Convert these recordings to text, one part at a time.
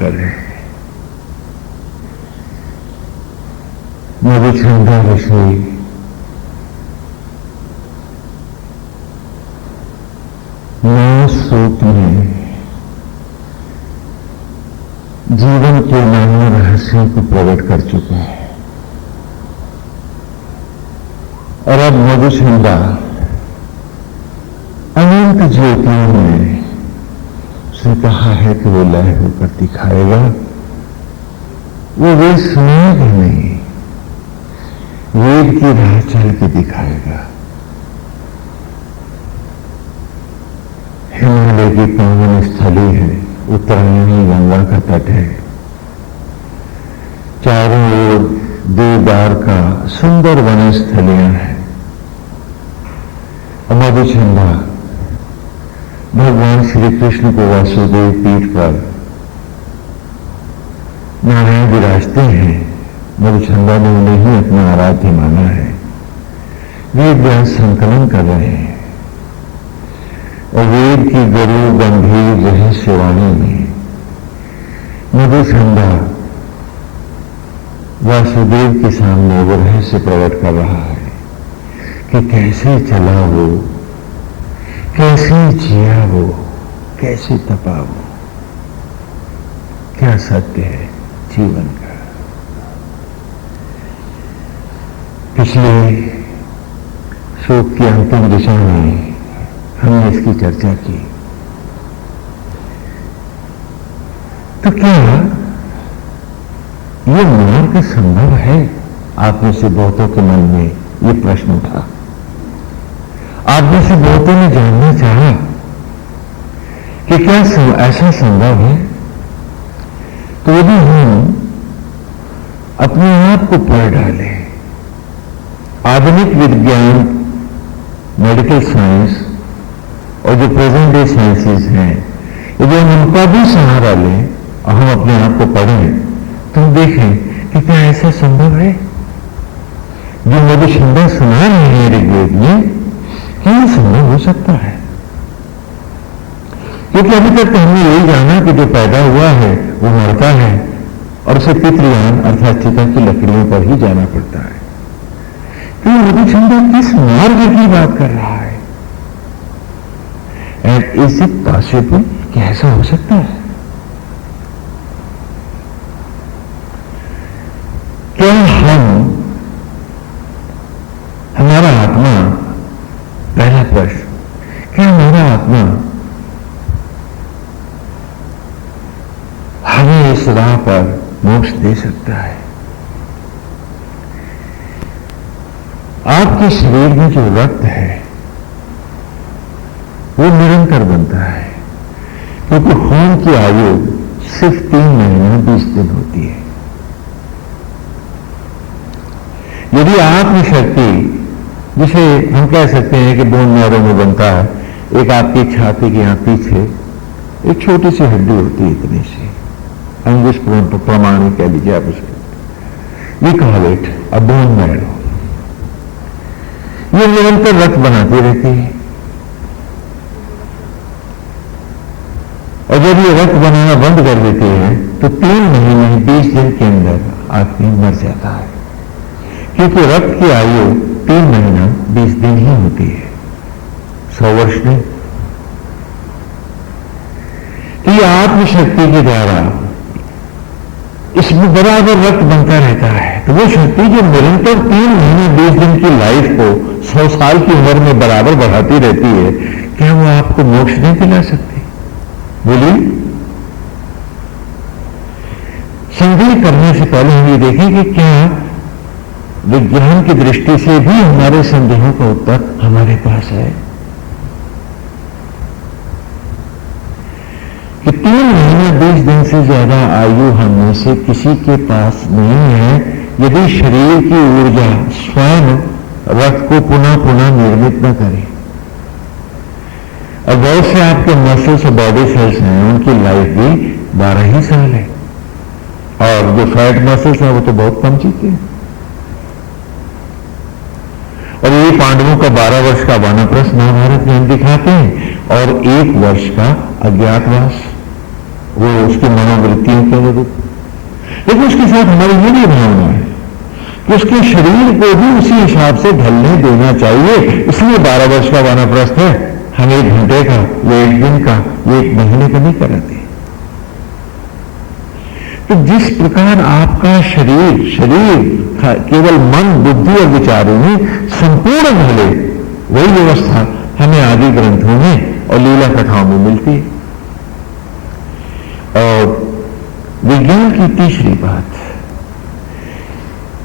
कर रहे हैं। मधुचंद्रा ऋषि नौ सूत्र में जीवन के नाना रहस्यों को प्रकट कर चुका है। और अब मधुचंद्रा अनंत ज्योतियों में उसने कहा है कि वो लय होकर दिखाएगा। वो वे सुनेगा नहीं, वेद की राह चल के दिखाएगा। हिमालय की पावन स्थली है, उत्तरायणी गंगा का तट है, चारों ओर देवदार का सुंदर वनस्थलियां हैं। मधुचंद्रा भगवान श्री कृष्ण को वासुदेव पीठ पर नारायण विराजते हैं। मधुचंद्रा ने उन्हें ही अपना आराध्य माना है। वेद व्यास संकलन कर रहे हैं और वेद की गरुड़ गंभीर रहस्यवाणी में मधुचंद्रा वासुदेव के सामने वो रहस्य प्रकट कर रहा है कि कैसे चला वो, कैसे जिया वो, कैसे तपा वो, क्या सत्य है जीवन का। पिछले शोक की अंतिम दिशा में हमने इसकी चर्चा की। तो क्या ये मार्ग संभव है? आप में से बहुतों के मन में ये प्रश्न था। आप में से बहुतों ने जानना चाहा कि क्या ऐसा संभव है? तो यदि हम अपने आप को पढ़ डालें, आधुनिक विज्ञान, मेडिकल साइंस और जो प्रेजेंट डे साइंसेस हैं, यदि हम उनका भी सहारा लें और हम अपने आप को पढ़ें, तो हम देखें कि क्या ऐसा संभव है जो मधुचंद्रा सुना रहे हैं ऋग्वेद में, क्या संभव हो सकता है? क्योंकि अभी तक तो हमने यही जाना कि जो पैदा हुआ है वो मरता है और उसे पितृयान अर्थात चिता की लकड़ियों पर ही जाना पड़ता है। तो मधुचंद्रा किस मार्ग की बात कर रहा है? And is it possible? क्या ऐसा हो सकता है? क्या हमारा आत्मा, पहला प्रश्न, क्या हमारा आत्मा हमें इस राह पर मोक्ष दे सकता है? आपके शरीर में जो रक्त है वो निरंतर बनता है, क्योंकि खून की आयु सिर्फ 3 महीना 20 दिन होती है। यदि आत्मशक्ति, जिसे हम कह सकते हैं कि बोन मैरो में बनता है, एक आपकी छाती के यहां पीछे एक छोटी सी हड्डी होती है, इतनी सी अंगुश प्रमाण कह लीजिए आप उसको, we call it a bone marrow. ये निरंतर रक्त बनाती रहती है और जब ये रक्त बनाना बंद कर देती है तो 3 महीने 20 दिन के अंदर आदमी मर जाता है, क्योंकि रक्त की आयु 3 महीना 20 दिन ही होती है, 100 वर्ष नहीं। तो ये आत्मशक्ति के द्वारा इसमें बराबर रक्त बनता रहता है। तो वो शक्ति जो निरंतर 3 महीने 20 दिन की लाइफ को 100 साल की उम्र में बराबर बढ़ाती रहती है, क्या वो आपको मोक्ष नहीं दिला सकती? बोलिए। संदेह करने से पहले हम ये देखें कि क्या विज्ञान की दृष्टि से भी हमारे संदेहों का उत्तर हमारे पास है कि 3 महीने 20 दिन से ज्यादा आयु हम में से किसी के पास नहीं है, यदि शरीर की ऊर्जा स्वयं रक्त को पुनः पुनः निर्मित न करे। अब बहुत से आपके मसल्स और बॉडी सेल्स हैं, उनकी लाइफ भी 12 ही साल है, और जो फैट मसल्स हैं वो तो बहुत कम जीते हैं। और ये पांडवों का 12 वर्ष का वानप्रस्थ महाभारत में हम दिखाते हैं, और 1 वर्ष का अज्ञातवास, वो उसकी मनोवृत्तियों के साथ हमारी ये भी भावना है कि उसके शरीर को भी उसी हिसाब से ढलने देना चाहिए। इसलिए 12 वर्ष का वानप्रस्थ है, हम 1 घंटे का या 1 दिन का या 1 महीने का नहीं कराते। तो जिस प्रकार आपका शरीर केवल मन, बुद्धि और विचारों में संपूर्ण ढले, वही व्यवस्था हमें आदि ग्रंथों में और लीला कथाओं में मिलती है। और विज्ञान की तीसरी बात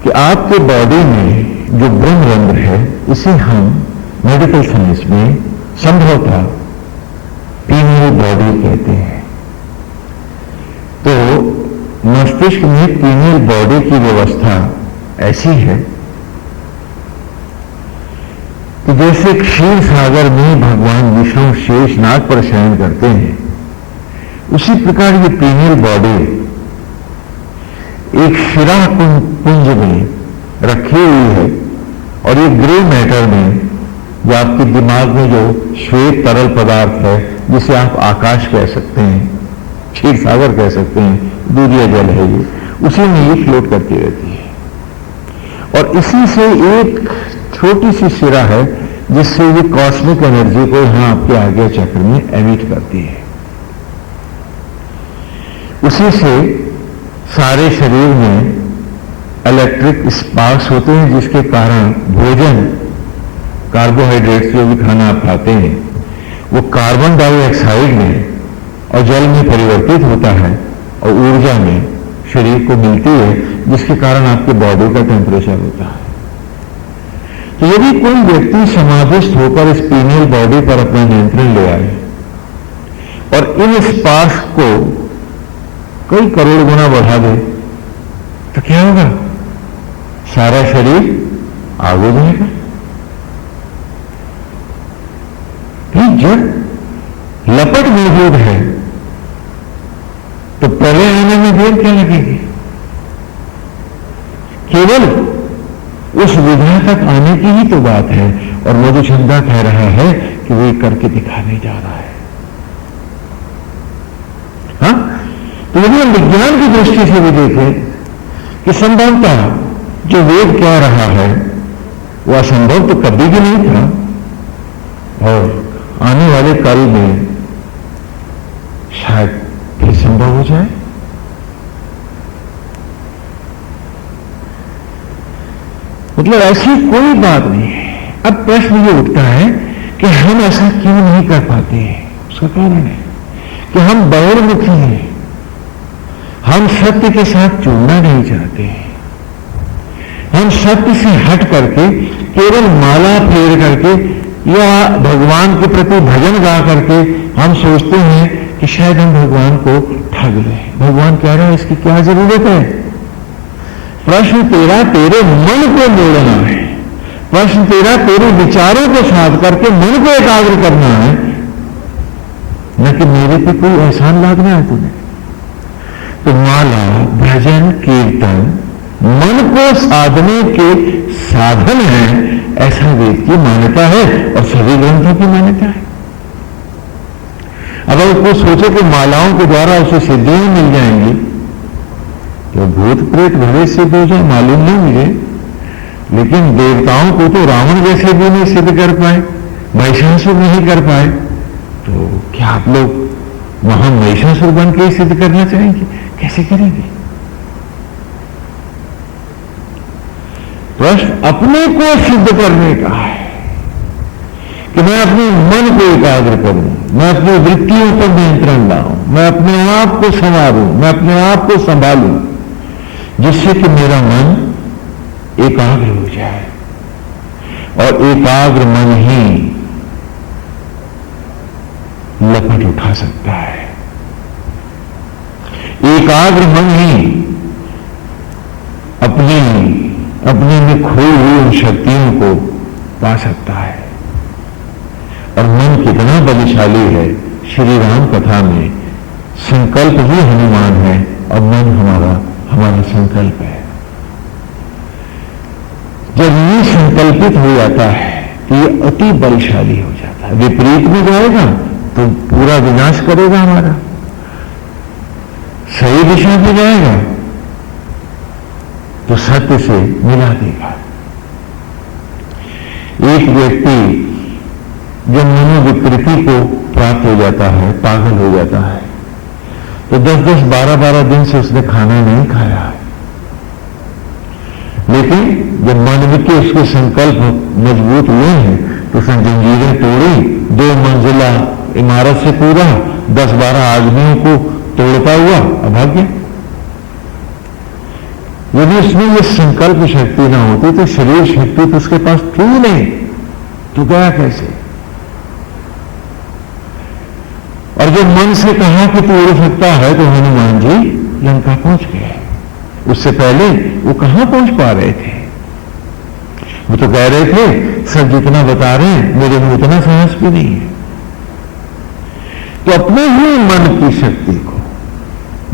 कि आपके बॉडी में जो ब्रह्म रंध्र है, इसे हम मेडिकल साइंस में संभवतः पीनियल बॉडी कहते हैं। तो मस्तिष्क में पीनियल बॉडी की व्यवस्था ऐसी है कि जैसे क्षीर सागर में भगवान विष्णु शेषनाग पर शयन करते हैं, उसी प्रकार ये पीनियल बॉडी एक शिरा पुंज में रखी हुई है। और ये ग्रे मैटर में, जो आपके दिमाग में जो श्वेत तरल पदार्थ है, जिसे आप आकाश कह सकते हैं, क्षीर सागर कह सकते हैं, दूधिया जल है, ये उसी में ये फ्लोट करती रहती है। और इसी से एक छोटी सी सिरा है जिससे ये कॉस्मिक एनर्जी को यहां आपके आगे चक्र में एमिट करती है। उसी से सारे शरीर में इलेक्ट्रिक स्पार्क्स होते हैं, जिसके कारण भोजन, कार्बोहाइड्रेट्स जो भी खाना आप खाते हैं, वो कार्बन डाइऑक्साइड में और जल में परिवर्तित होता है और ऊर्जा में शरीर को मिलती है, जिसके कारण आपके बॉडी का टेम्परेचर होता है। तो यदि कोई व्यक्ति समाधिस्थ होकर इस पीनियल बॉडी पर अपना नियंत्रण ले आए और इन स्पार्क्स को कई करोड़ गुना बढ़ा दे, तो क्या होगा? सारा शरीर आग हो जाएगा। जब लपट मौजूद है तो पहले आने में देर क्या लगेगी? केवल उस विधा तक आने की ही तो बात है। और मधुचंदा कह रहा है कि वो करके दिखाने जा रहा है। हाँ, तो यदि हम विज्ञान की दृष्टि से भी देखें कि संभवतः जो वेद कह रहा है वो असंभव तो कभी भी नहीं था, और आने वाले कल में शायद फिर संभव हो जाए। मतलब ऐसी कोई बात नहीं है। अब प्रश्न ये उठता है कि हम ऐसा क्यों नहीं कर पाते हैं। उसका कारण है कि हम बहिर्मुखी हैं, हम सत्य के साथ जुड़ना नहीं चाहते हैं। हम सत्य से हट करके केवल माला फेर करके या भगवान के प्रति भजन गा करके हम सोचते हैं कि शायद हम भगवान को ठग लें। भगवान कह रहा है इसकी क्या जरूरत है? प्रश्न तेरा तेरे मन को मोड़ना है। प्रश्न तेरा तेरे विचारों को साध करके मन को एकाग्र करना है, न कि मेरे पे कोई एहसान लादना है तुम्हें। तो माला, भजन, कीर्तन मन को साधने के साधन है, ऐसा वेद की मान्यता है और सभी ग्रंथों की मान्यता है। अगर उसको सोचे कि मालाओं के द्वारा उसे सिद्धियां मिल जाएंगी, तो भूत प्रेत भले सिद्ध हो जाए मालूम नहीं मुझे, लेकिन देवताओं को तो रावण जैसे भी नहीं सिद्ध कर पाए, महिषासुर नहीं कर पाए, तो क्या आप लोग वहां महिषासुर बन के सिद्ध करना चाहेंगे? कैसे करेंगे? प्रश्न अपने को सिद्ध करने का है कि मैं अपने मन को एकाग्र करूं, मैं अपनी वृत्तियों पर नियंत्रण लाऊं, मैं अपने आप को संवारूं, मैं अपने आप को संभालूं, जिससे कि मेरा मन एकाग्र हो जाए। और एकाग्र मन ही लपट उठा सकता है। एकाग्र मन ही अपने में खोई हुई उन शक्तियों को पा सकता है। और मन कितना बलशाली है। श्री राम कथा में संकल्प ही हनुमान है और मन हमारा संकल्प है। जब ये संकल्पित हो जाता है तो ये अति बलशाली हो जाता है। विपरीत में जाएगा तो पूरा विनाश करेगा हमारा, सही दिशा में जाएगा तो सत्य से मिला देगा। एक व्यक्ति जब मनोविकृति को प्राप्त हो जाता है, पागल हो जाता है, तो 10-10, 12-12 दिन से उसने खाना नहीं खाया है। लेकिन जब मन के उसके संकल्प मजबूत हुए हैं तो उसने जंजीरें तोड़ी, 2 मंजिला इमारत से कूदा, 10-12 आदमियों को तोड़ता हुआ अभाग्य। यदि उसमें ये संकल्प शक्ति ना होती तो शरीर शक्ति तो उसके पास थी नहीं, तो गया कैसे? और जब मन से कहा कि तू उड़ सकता है तो हनुमान जी लंका पहुंच गए। उससे पहले वो कहां पहुंच पा रहे थे? वो तो कह रहे थे सब जितना बता रहे हैं मेरे में उतना साहस भी नहीं है। तो अपने ही मन की शक्ति को,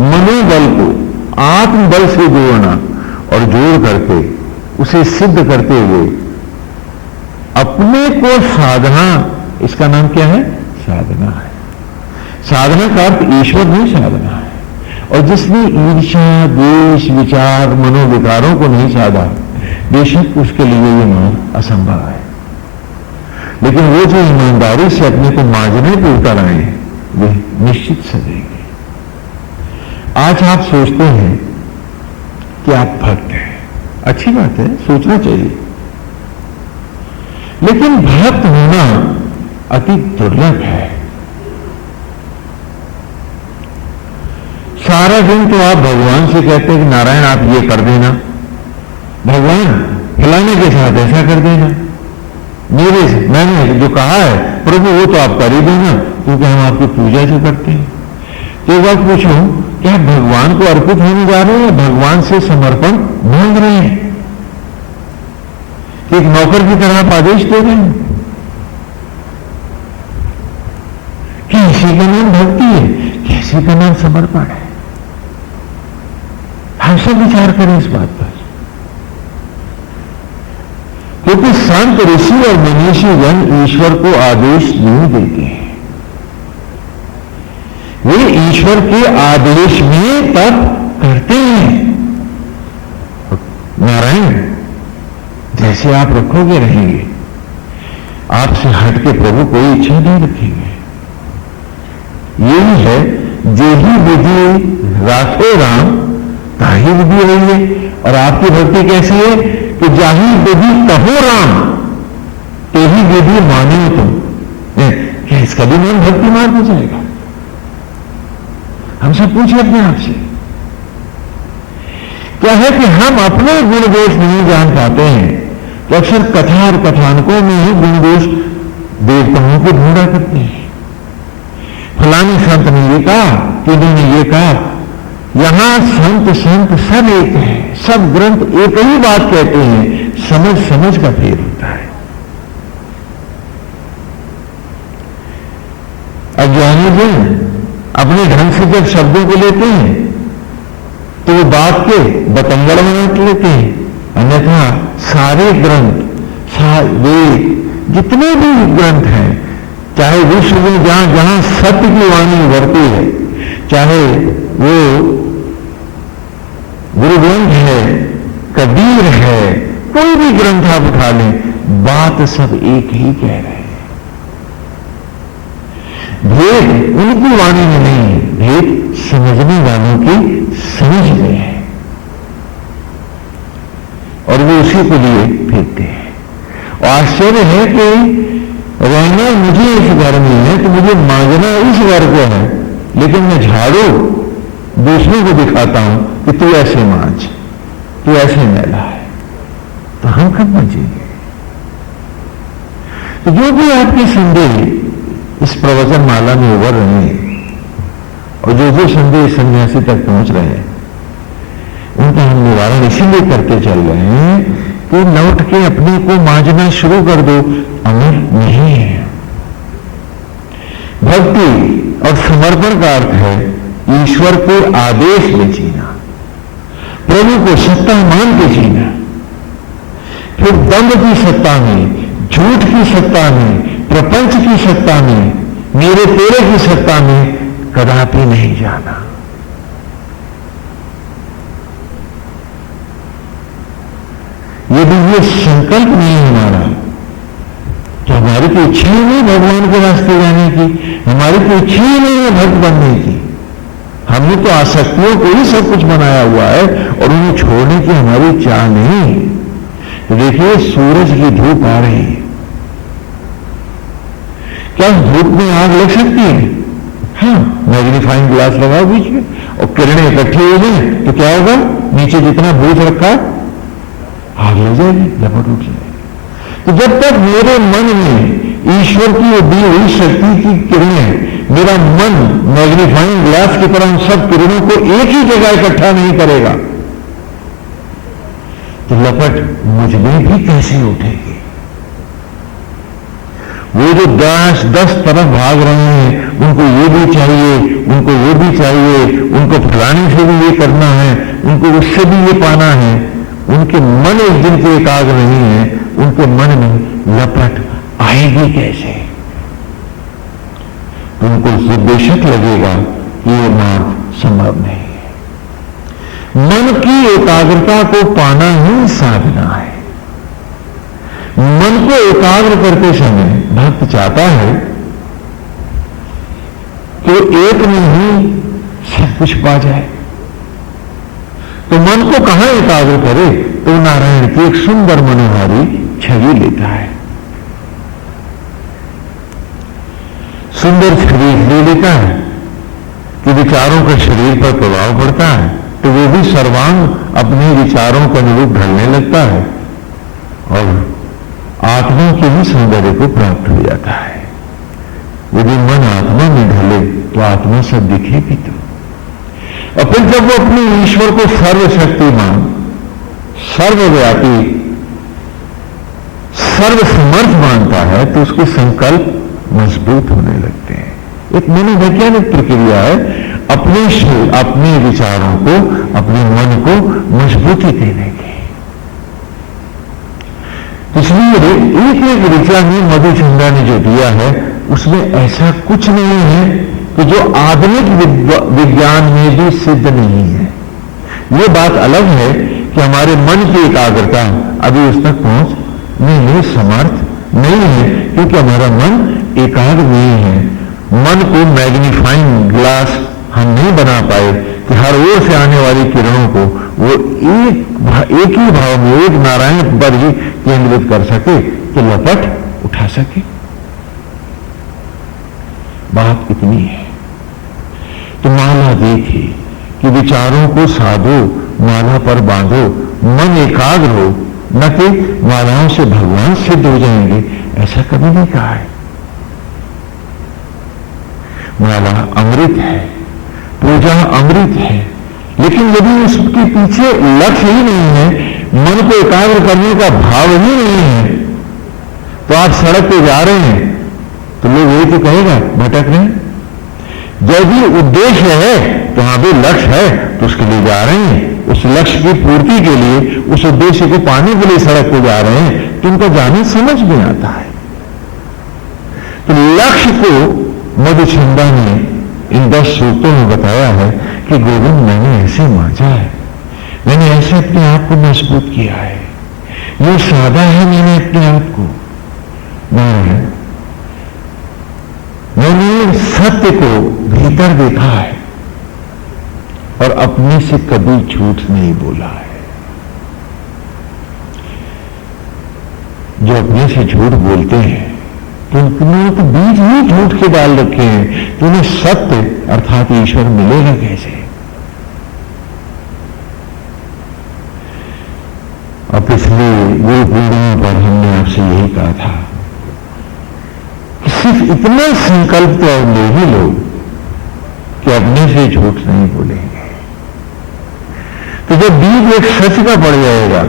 मनोबल को आत्मबल से जोड़ना और जोड़ करके उसे सिद्ध करते हुए अपने को साधना, इसका नाम क्या है? साधना है। साधना का अर्थ ईश्वर नहीं साधना है। और जिसने ईर्ष्या, द्वेष, विचार, मनोविकारों को नहीं साधा, बेशक उसके लिए ये मार्ग असंभव है। लेकिन वो जो ईमानदारी से अपने को मांझने पे उतर आए हैं वे निश्चित सजेंगे। आज आप सोचते हैं कि आप भक्त हैं, अच्छी बात है, सोचना चाहिए, लेकिन भक्त होना अति दुर्लभ है। सारा दिन तो आप भगवान से कहते हैं कि नारायण आप ये कर देना, भगवान फलाने के साथ ऐसा कर देना, मैंने जो कहा है प्रभु वो तो आप कर ही देना, क्योंकि हम आपकी पूजा जो करते हैं। तो एक बात पूछो, क्या भगवान को अर्पित होने जा रहे हैं या भगवान से समर्पण मांग रहे हैं? एक नौकर की तरह आप आदेश दे रहे हैं कि इसी का नाम भक्ति है, किसी का नाम समर्पण है? हम सब विचार करें इस बात पर, क्योंकि संत, ऋषि और मनीषी जन ईश्वर को आदेश नहीं देते हैं, वे ईश्वर के आदेश में तप करते हैं। नारायण जैसे आप रखोगे रहेंगे, आपसे हटके प्रभु कोई इच्छा नहीं रखेंगे। यही है, जेही विधि राखो राम ताही विधि रही है। और आपकी भक्ति कैसी है कि जाही विधि कहो राम तेही विधि मानो तुम। क्या इसका भी नाम भक्ति मार्ग हो जाएगा? हम सब पूछे अपने आप से। क्या है कि हम अपने गुण दोष नहीं जान पाते हैं, तो अक्सर कथा और कथानकों में ही गुण दोष देवताओं को ढूंढा करते हैं। फलाने संत ने ये कहा, किन्होंने ये कहा। यहां संत सब एक है, सब ग्रंथ एक ही बात कहते हैं, समझ समझ का फेर होता है। अज्ञानी जन अपने ढंग से जब शब्दों को लेते हैं तो वो बात के बतंगड़ बांट लेते हैं, अन्यथा सारे ग्रंथ, वेद, जितने भी ग्रंथ हैं, चाहे विश्व में जहां जहां सत्य की वाणी उभरती है, चाहे वो गुरु ग्रंथ है, कबीर है, कोई भी ग्रंथ आप उठा लें, बात सब एक ही कह रहे हैं। भेद उनकी वाणी में नहीं है, भेद समझने वालों की समझ में है, और वो उसी के लिए फेंकते हैं। और आश्चर्य है कि रहना मुझे इस घर में है तो मुझे मांगना इस घर को है, लेकिन मैं झाड़ू दूसरों को दिखाता हूं कि तू ऐसे मांझ, तू ऐसे मैला है, तो हम कब बचेंगे? तो जो भी आपके संदेह इस प्रवचन माला में उभर रहे हैं और जो जो संदेह सन्यासी तक पहुंच रहे हैं, उनका हम निवारण इसीलिए करते चल रहे हैं कि लौट के अपने को मांझना शुरू कर दो। अमर नहीं है। भक्ति और समर्पण का अर्थ है ईश्वर के आदेश में जीना, प्रभु को सत्ता मान के जीना, फिर दंड की सत्ता में, झूठ की सत्ता में, प्रपंच की सत्ता में, मेरे तेरे की सत्ता में कदापि नहीं जाना। यदि ये संकल्प नहीं हमारा, तो हमारी तो इच्छा ही नहीं भगवान के रास्ते जाने की, हमारी तो इच्छा ही नहीं है भक्त बनने की। हमने तो आसक्तियों को ही सब कुछ बनाया हुआ है और उन्हें छोड़ने की हमारी चाह नहीं। तो देखिए सूरज की धूप आ रही है, क्या धूप में आग लग सकती है? हाँ, मैग्नीफाइंग ग्लास लगाओ बीच में और किरणें इकट्ठी हो जाए तो क्या होगा? नीचे जितना भूत रखा आग लग जाएगी, लपट उठ जाएगी। तो जब तक मेरे मन में ईश्वर की दी हुई शक्ति की किरणें, मेरा मन मैग्नीफाइंग ग्लास की तरह उन सब किरणों को एक ही जगह इकट्ठा नहीं करेगा, तो लपट मुझ में भी कैसे उठेगी? वो जो 10 तरफ भाग रहे हैं, उनको ये भी चाहिए, उनको वो भी चाहिए, उनको फलाने से भी ये करना है, उनको उससे भी ये पाना है, उनके मन एक दिन से एकाग्र नहीं है, उनके मन में लपट आएगी कैसे? उनको बेशक लगेगा कि ये मार्ग संभव नहीं है। मन की एकाग्रता को पाना ही साधना है। मन को एकाग्र करते समय भक्त चाहता है कि एक में ही सब कुछ पा जाए, तो मन को कहां एकाग्र करे? तो नारायण की एक सुंदर मनोहारी छवि लेता है, सुंदर छवि ले लेता है कि विचारों का शरीर पर प्रभाव पड़ता है, तो वो भी सर्वांग अपने विचारों के अनुरूप ढलने लगता है और आत्मा के भी सौंदर्य को प्राप्त हो जाता है। यदि मन आत्मा में ढले तो आत्मा सब दिखेगी। तो और फिर जब वो अपने ईश्वर को सर्वशक्तिमान, सर्वव्यापी, सर्वसमर्थ मानता है तो उसके संकल्प मजबूत होने लगते हैं। एक मनोवैज्ञानिक प्रक्रिया है अपने विचारों को, अपने मन को मजबूती देने की। इसलिए एक ऋचा में मधुचंद्रा ने जो दिया है उसमें ऐसा कुछ नहीं है कि जो आधुनिक विज्ञान में भी सिद्ध नहीं है। ये बात अलग है कि हमारे मन की एकाग्रता अभी उस तक पहुंचने में समर्थ नहीं है, क्योंकि हमारा मन एकाग्र नहीं है। मन को मैग्नीफाइंग ग्लास हम नहीं बना पाए कि हर ओर से आने वाली किरणों को वो एक ही भाव में, एक नारायण पर ही केंद्रित कर सके कि लपट उठा सके। बात इतनी है। तो माला देखी कि विचारों को साधो, माला पर बांधो, मन एकाग्र हो, न कि मालाओं से भगवान सिद्ध हो जाएंगे, ऐसा कभी नहीं कहा है। माला अमृत है, पूजा अमृत है, लेकिन यदि उसके पीछे लक्ष्य ही नहीं है, मन को एकाग्र करने का भाव ही नहीं है, तो आप सड़क पे जा रहे हैं तो लोग यही तो कहेगा भटक रहे हैं। यदि उद्देश्य है तो हाँ भी लक्ष्य है तो उसके लिए जा रहे हैं, उस लक्ष्य की पूर्ति के लिए, उस उद्देश्य को पाने के लिए सड़क पे जा रहे हैं, तो उनका जाने समझ में आता है। तो लक्ष्य को मधुचंद्रा ने इन 10 सूक्तों में बताया है कि गोविंद मैंने ऐसे मांझा है, मैंने ऐसे अपने आप को मजबूत किया है, ये साधा है मैंने अपने आप को। मैंने सत्य को भीतर देखा है और अपने से कभी झूठ नहीं बोला है। जो अपने से झूठ बोलते हैं तो उन्होंने तो बीज ही झूठ के डाल रखे हैं, तो उन्हें सत्य अर्थात ईश्वर मिलेगा कैसे? और पिछले गुरु पूर्णिमा पर हमने आपसे यही कहा था कि सिर्फ इतना संकल्प तो और ले ही लो कि अपने से झूठ नहीं बोलेंगे। तो जब बीज एक सच का पड़ जाएगा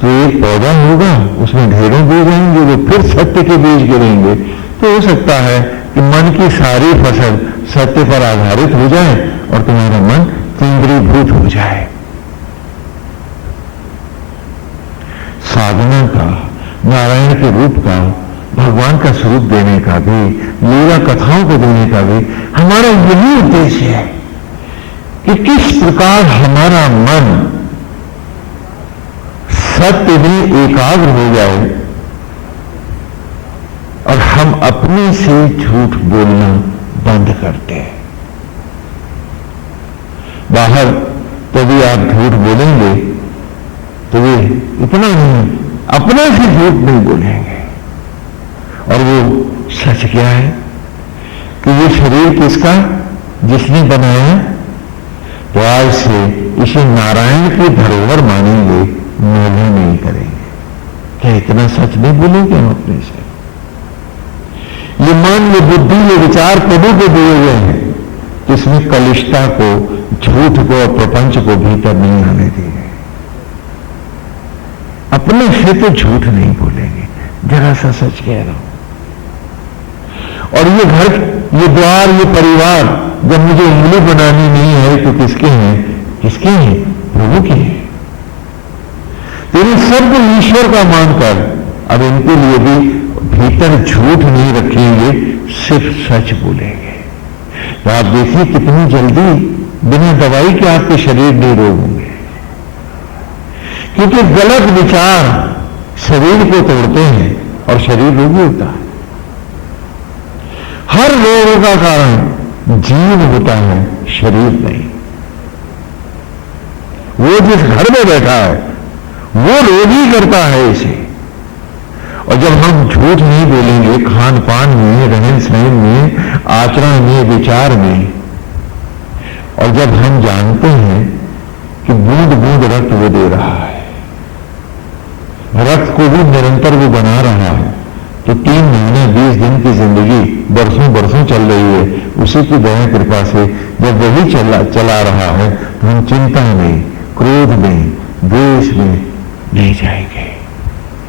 तो एक पौधा होगा, उसमें ढेरों बीज आएंगे, जो फिर सत्य के बीज गिरेंगे। तो हो सकता है कि मन की सारी फसल सत्य पर आधारित हो जाए और तुम्हारा मन केंद्रीभूत हो जाए। साधना का, नारायण के रूप का, भगवान का स्वरूप देने का भी, लीला कथाओं को देने का भी हमारा यही उद्देश्य है कि किस प्रकार हमारा मन सत्य में एकाग्र हो जाए और हम अपने से झूठ बोलना बंद करते हैं। बाहर तभी आप झूठ बोलेंगे तो वे इतना नहीं, अपने से झूठ नहीं बोलेंगे। और वो सच क्या है कि ये शरीर किसका, जिसने बनाया, तो आज से इसे नारायण की धरोहर मानेंगे, मेले नहीं करेंगे। क्या इतना सच नहीं बोलेंगे हम अपने से? ये मन, ये बुद्धि, ये विचार कभी को दिए गए हैं, इसमें कलिष्ठता को, झूठ को और प्रपंच को भीतर नहीं आने दिए। अपने से तो झूठ नहीं बोलेंगे, जरा सा सच कह रहा हूं। और ये घर, ये द्वार, ये परिवार जब मुझे उंगली बनानी नहीं है तो किसके हैं? किसके हैं? प्रभु के हैं। तेरे सब ईश्वर का मानकर अब इनके लिए भी भीतर झूठ नहीं रखेंगे, सिर्फ सच बोलेंगे। तो आप देखिए कितनी जल्दी बिना दवाई के आपके शरीर में रोग होंगे, क्योंकि गलत विचार शरीर को तोड़ते हैं और शरीर रोगी होता है। हर रोग का कारण जीव होता है, शरीर नहीं। वो जिस घर में बैठा है वो रोगी करता है इसे। और जब हम झूठ नहीं बोलेंगे खान पान में, रहन सहन में, आचरण में, विचार में, और जब हम जानते हैं कि बूंद बूंद रक्त वो दे रहा है, रक्त को भी निरंतर वो बना रहा है, तो 3 महीने 20 दिन की जिंदगी बरसों बरसों चल रही है, उसी की दया कृपा से जब वही चला रहा है तो हम चिंता में, क्रोध में, द्वेष में नहीं जाएंगे,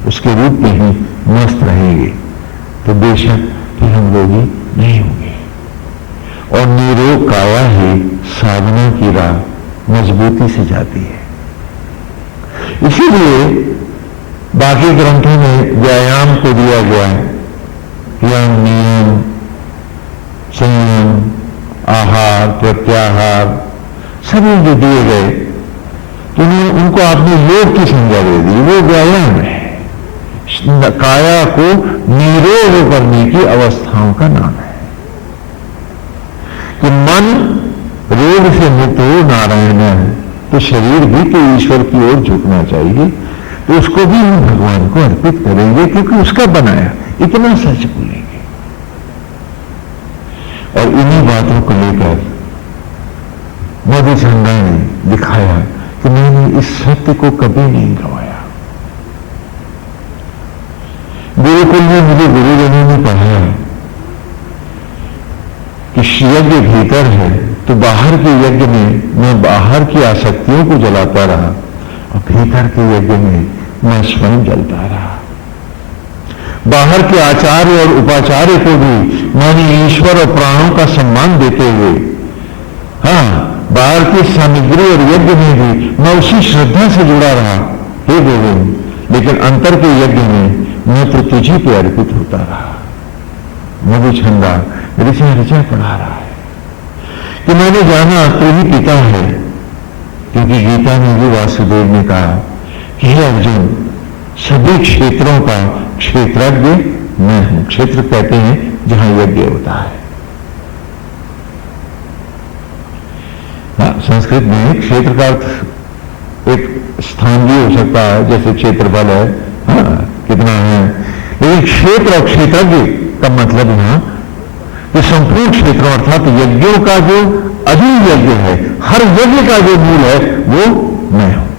उसके रूप में ही मस्त रहेंगे, तो बेशक फिर हम रोगी नहीं होंगे। और निरोग काया ही साधना की राह मजबूती से जाती है। इसीलिए बाकी ग्रंथों में व्यायाम को दिया गया है, यम, नियम, संयम, आहार, प्रत्याहार, सभी जो दिए गए, तो उनको आपने योग की संज्ञा दे दी। वो व्यायाम है, काया को निरोग करने की अवस्थाओं का नाम है। कि मन रोग से मुक्त हो, नारायण है, तो शरीर भी तो ईश्वर की ओर झुकना चाहिए, तो उसको भी हम भगवान को अर्पित करेंगे क्योंकि उसका बनाया। इतना सच बोलेंगे। और इन्हीं बातों को लेकर मधुचंद्र ने दिखाया कि मैंने इस सत्य को कभी नहीं गवाया। गुरुकुल में मुझे गुरुजनों ने पढ़ाया कि यज्ञ भीतर है, तो बाहर के यज्ञ में मैं बाहर की आसक्तियों को जलाता रहा और भीतर के यज्ञ में मैं स्वयं जलता रहा। बाहर के आचार्य और उपाचार्य को भी मैंने ईश्वर और प्राणों का सम्मान देते हुए, बाहर की सामग्री और यज्ञ में भी मैं उसी श्रद्धा से जुड़ा रहा, हे गोविंद, लेकिन अंतर के यज्ञ में मैं तो तुझी पे अर्पित होता रहा। मधुचंद्र ऋचा ऋचा पढ़ा रहा है कि मैंने जाना तू ही पिता है, क्योंकि गीता में भी वासुदेव ने कहा कि हे अर्जुन, सभी क्षेत्रों का क्षेत्रज्ञ मैं हूं। क्षेत्र कहते हैं जहां यज्ञ होता है। संस्कृत में क्षेत्र का एक स्थान भी हो सकता है, जैसे क्षेत्रफल है, कितना है, लेकिन क्षेत्र और क्षेत्रज्ञ का मतलब यहां कि संपूर्ण क्षेत्र अर्थात यज्ञों का जो अधीन यज्ञ है, हर यज्ञ का जो मूल है वो मैं हूं।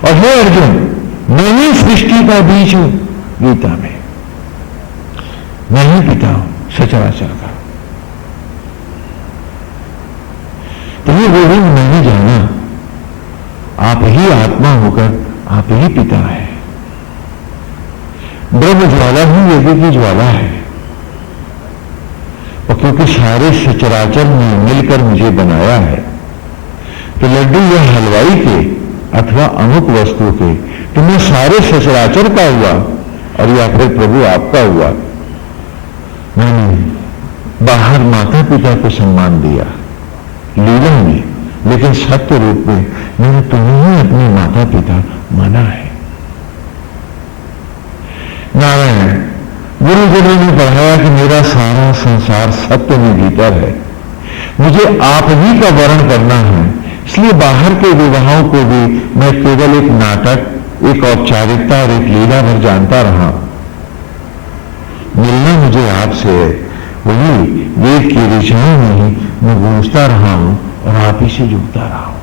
और हे अर्जुन, मैं ही सृष्टि का बीज हूं। गीता में मैं ही पिता हूं सचराचर का। तो ये गोविंद मैंने जाना, आप ही आत्मा होकर आप ही पिता है। ब्रह्म ज्वाला ही यज्ञ की ज्वाला है, और क्योंकि सारे सचराचर ने मिलकर मुझे बनाया है, तो लड्डू या हलवाई के अथवा अमुक वस्तु के, तो मैं सारे सचराचर का हुआ और या फिर प्रभु आपका हुआ। मैंने बाहर माता पिता को सम्मान दिया लीला में, लेकिन सत्य रूप में मैंने तुम्हें ही अपने माता पिता माना है। नारायण, गुरुजनों ने पढ़ाया कि मेरा सारा संसार सत्य में भीतर है, मुझे आप ही का वर्ण करना है, इसलिए बाहर के विवाहों को भी मैं केवल एक नाटक, एक औपचारिकता और एक लीला भर जानता रहा। मिलना मुझे आपसे है, वही वेद की ऋचाओं में ही मैं गूंजता रहा हूं और आप ही से जुड़ता रहा हूं।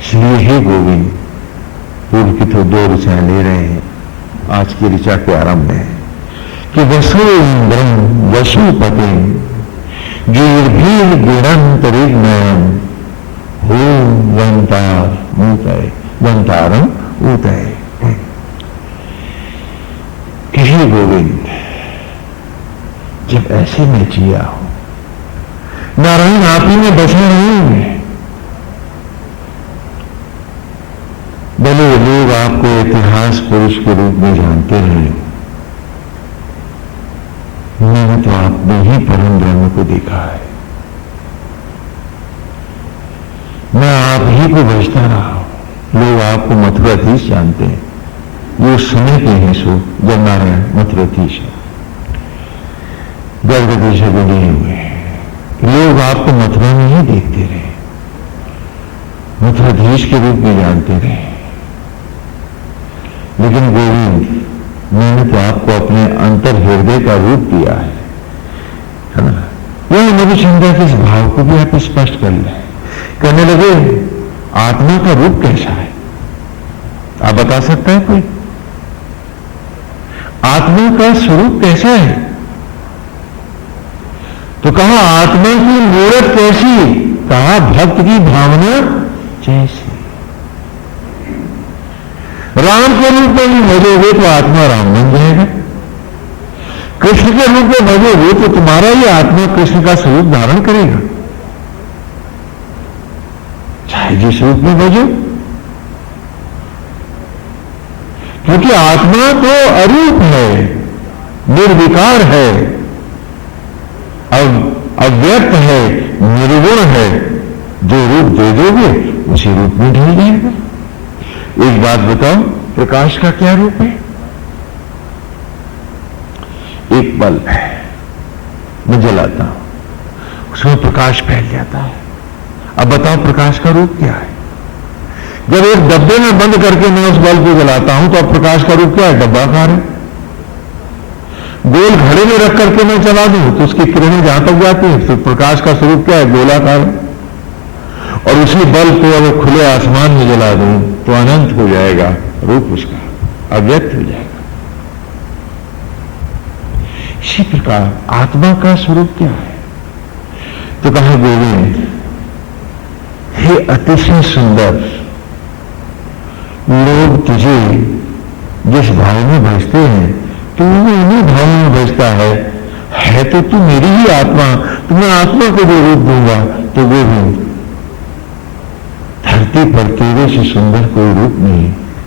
इसलिए हे गोविंद, पूर्व की तो 2 ऋचाएं ले रहे हैं, आज की ऋचा के आरंभ में कि वसु इंद्रम वसुपते गिरभीर गुणंतरिग्नयम हो वंतारम ऊतय। हे गोविंद, जब ऐसे में जिया हो, नारायण आप ही में बसा नहीं है। भले लोग आपको इतिहास पुरुष के रूप में जानते हैं, मैंने तो आपने ही परम ब्रह्म को देखा है। मैं आप ही को भजता रहा हूं। लोग आपको मथुराधीश जानते हैं, ये उस समय के हैं सो जब नारायण मथुराधीश है, गर्भदेश को नहीं हुए। लोग आपको मथुरा में ही देखते रहे, मथुराधीश के रूप में जानते रहे। लेकिन गोविंद, मैंने तो आपको अपने अंतर हृदय का रूप दिया है ना। यह मेरी चिंता के इस भाव को भी आप स्पष्ट कर लें। कहने लगे, आत्मा का रूप कैसा है, आप बता सकते हैं कोई? आत्मा का स्वरूप कैसा है? तो कहा आत्मा की मूर्त कैसी? कहा भक्त की भावना जैसी। राम के रूप में भी भजोगे तो आत्मा राम बन जाएगा, कृष्ण के रूप में भजोगे तो तुम्हारा ही आत्मा कृष्ण का स्वरूप धारण करेगा, चाहे जिस रूप में भजो। क्योंकि आत्मा तो अरूप है, निर्विकार है, अव्यक्त है, निर्गुण है। जो रूप दे दोगे उसी रूप में ढल जाएगा। एक बात बताओ, प्रकाश का क्या रूप है? एक बल्ब है, मैं जलाता हूं, उसमें प्रकाश फैल जाता है। अब बताओ प्रकाश का रूप क्या है? जब एक डब्बे में बंद करके मैं उस बल्ब को जलाता हूं तो अब प्रकाश का रूप क्या है? डब्बाकार है। गोल घड़े में रख करके मैं चला दूं तो उसकी किरणें जहां तक जाती है, तो प्रकाश का स्वरूप क्या है? गोलाकार है। और उसी बल्ब को अगर खुले आसमान में जला दूं तो अनंत हो जाएगा, रूप उसका अव्यक्त हो जाएगा। इसी प्रकार आत्मा का स्वरूप क्या है? तो कहा गोविंद, हे अतिशय सुंदर, लोग तुझे जिस भाव में भजते हैं तू उन्हीं भाव में भजता है तो तू मेरी ही आत्मा, तो मैं आत्मा को जो रूप दूंगा। तो गोविंद, धरती पर तेरे से सुंदर कोई रूप नहीं,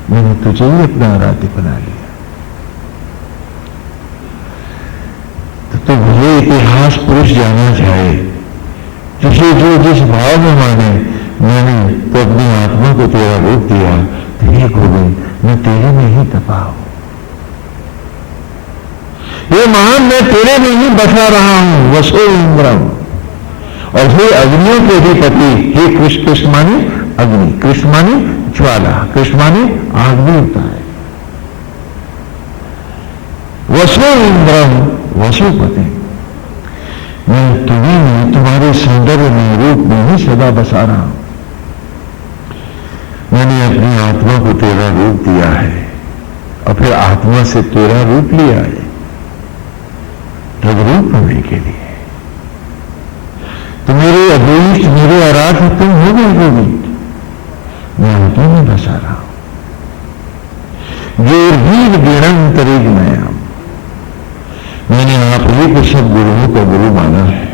मैंने तुझे ही अपना आराध्य बना लिया। तो भले इतिहास पुरुष जाना चाहे, तुझे जो जिस भाव में माने, मैंने तो अपनी आत्मा को तेरा रूप दिया। हे गोविंद, मैं तेरे में ही तपा हूं, हे महान, मैं तेरे में ही बसा रहा हूं। वसो इंद्रम, और हे अग्नियों के अधिपति, हे कृष्ण, कृष्ण माने अग्नि, कृष्ण माने ज्वाला, कृष्ण माने आग भी होता है। वसो इंद्रम वसुपते, मैं तुम्हें में, तुम्हारे सौंदर्य में, रूप में ही सदा बसा रहा हूं। मैंने अपनी आत्मा को तेरा रूप दिया है और फिर आत्मा से तेरा रूप लिया है तब रूप होने के लिए। तो मेरे अभीष्ट, मेरे आराध्य तुम हो गए गोविंद, मैं आत्मा में बसा रहा हूं। गिरभीर गिणंतरिग नयाम, मैंने आप ही को सब गुरुओं का गुरु माना है।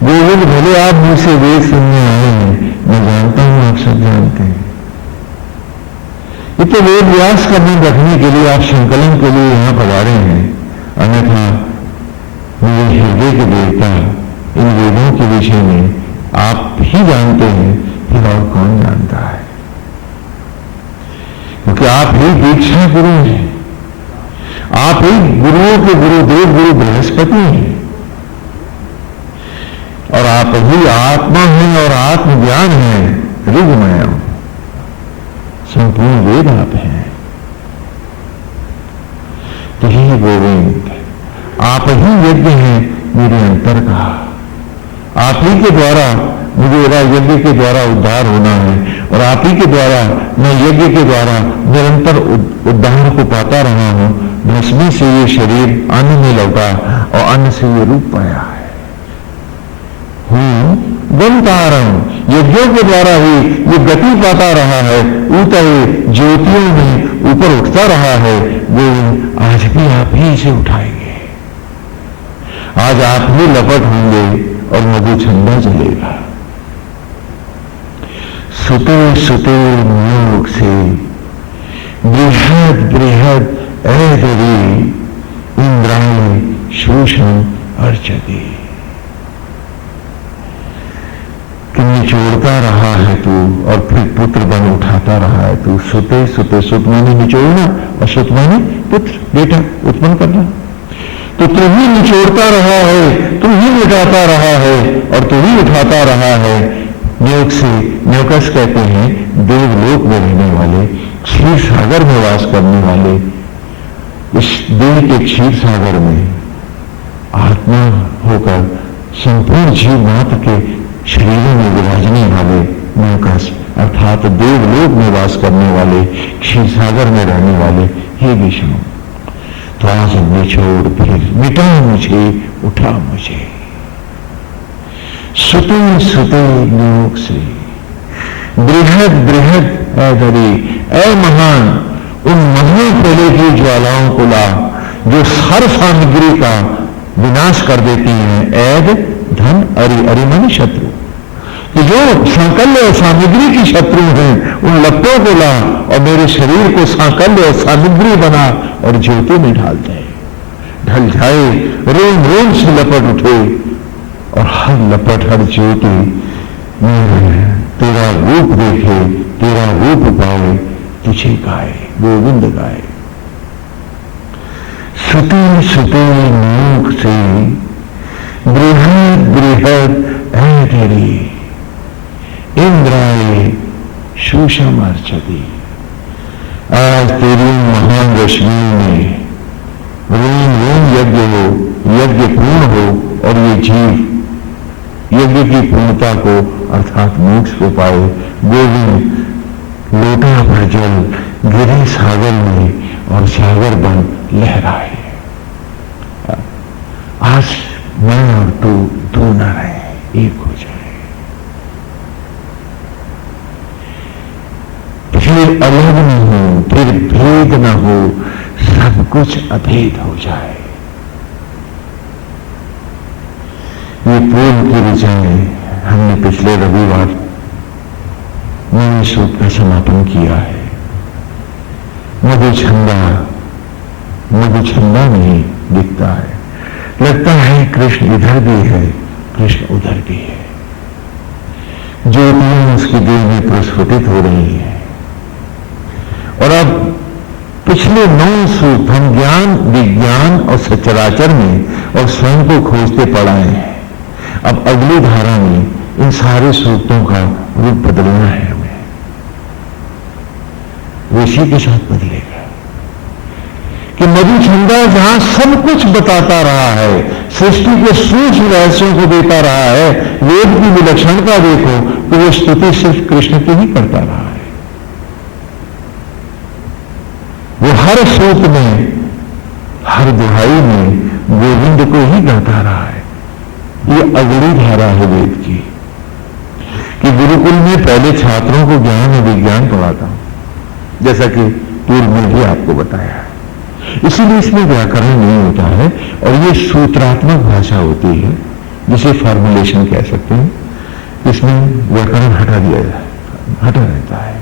गोविंद, भले आप मुझसे वेद सुनने आए हैं, मैं जानता हूं आप सब जानते हैं। ये तो वेद व्यास का मन रखने के लिए, आप संकलन के लिए यहां पधारे हैं, अन्यथा मेरे हृदय के देवता इन वेदों के विषय में आप ही जानते हैं, फिर और कौन जानता है? क्योंकि आप ही दीक्षा गुरु हैं, आप ही गुरुओं के गुरुदेव गुरु बृहस्पति हैं, और आप ही आत्मा हैं और आत्मज्ञान है, ऋग्मय संपूर्ण वेद आप हैं। तो हे गोविंद, आप ही यज्ञ हैं मेरे अंतर का, आप ही के द्वारा मुझे यज्ञ के द्वारा उद्धार होना है, और आप ही के द्वारा मैं यज्ञ के द्वारा निरंतर उद्धार को पाता रहा हूं। भस्मी से ये शरीर अन्न में लौटा और अन्न से ये रूप पाया है। गंतारम, यज्ञों के द्वारा ही ये गति पाता रहा है, ऊतरे ज्योतियों में ऊपर उठता रहा है। गोविंद, आज भी आप ही इसे उठाएंगे, आज आप ही लपट होंगे और मधु छंदा चलेगा। सुते सुते योग से बृहद बृहद ऐदरी इंद्राणी शोषण अर्चती। कि निचोड़ता रहा है तू और फिर पुत्र बन उठाता रहा है तू। सुते सुते, सुत माने निचोड़ना और सुत माने पुत्र, बेटा उत्पन्न करना। तो तू ही निचोड़ता रहा है, तू ही उठाता रहा है और तू ही उठाता रहा है। योग से, न्योकस कहते हैं देवलोक में रहने वाले, क्षीर सागर में वास करने वाले, इस देव के क्षीर सागर में आत्मा होकर संपूर्ण जीव मात्र के शरीरों में विराजने वाले न्योकस, अर्थात देवलोक में वास करने वाले, क्षीर सागर में रहने वाले, हे विष्णु, तो आज निचोड़ फिर मिटा मुझे, उठा मुझे। सुते सुते योग से बृहद बृहद ऐदरी, ऐ महान, उन मही पहले की ज्वालाओं को ला जो हर सामग्री का विनाश कर देती हैं। ऐद धन, अरि, अरि माने शत्रु, कि जो सांकल्य और सामग्री की शत्रु हैं, उन लपटों को ला और मेरे शरीर को सांकल्य और सामग्री बना और ज्योति में ढाल दे। ढल जाए, रोम रोम से लपट उठे और हर लपट, हर ज्योति तेरा रूप देखे, तेरा रूप पाए, तुझे गाए, गोविंद गाए। सुते सुते योग से बृहद बृहद ऐदरी इंद्राय शूषम अर्चती। आज तेरी महान रश्मि में रोम रोम यज्ञ हो, यज्ञ पूर्ण हो और ये जीव यज्ञ की पूर्णता को अर्थात मोक्ष को पाए। गोविंद, लोटा भर जल गिरे सागर में और सागर बन लहराए। आज मैं और तू दो न रहे, एक हो जाए, फिर अलग न हो, फिर भेद न हो, सब कुछ अभेद हो जाए। ये पूर्व की ऋचाएं हमने पिछले रविवार नए सूत्र का समापन किया है। मधुछंदा नहीं दिखता है, लगता है कृष्ण इधर भी है, कृष्ण उधर भी है। ज्योतियां उसकी देह में प्रस्फुटित हो रही है। और अब पिछले 9 सूत्र हम ज्ञान, विज्ञान और सचराचर में और स्वयं को खोजते पड़ाए हैं। अब अगली धारा में इन सारे सूत्रों का रूप बदलना है हमें, वो इसी के साथ बदलेगा कि मधुछंदा जहां सब कुछ बताता रहा है, सृष्टि के सूक्ष्म रहस्यों को देता रहा है, वेद की विलक्षणता देखो तो वो स्तुति सिर्फ कृष्ण की ही करता रहा है। वो हर सूत्र में, हर दुहाई में गोविंद को ही गाता रहा है। ये अगली धारा है वेद की कि गुरुकुल में पहले छात्रों को ज्ञान और विज्ञान पढ़ाता हूं, जैसा कि पूर्व में भी आपको बताया है। इसीलिए इसमें व्याकरण नहीं होता है और ये सूत्रात्मक भाषा होती है, जिसे फॉर्मुलेशन कह सकते हैं। इसमें व्याकरण हटा दिया जाए, हटा रहता है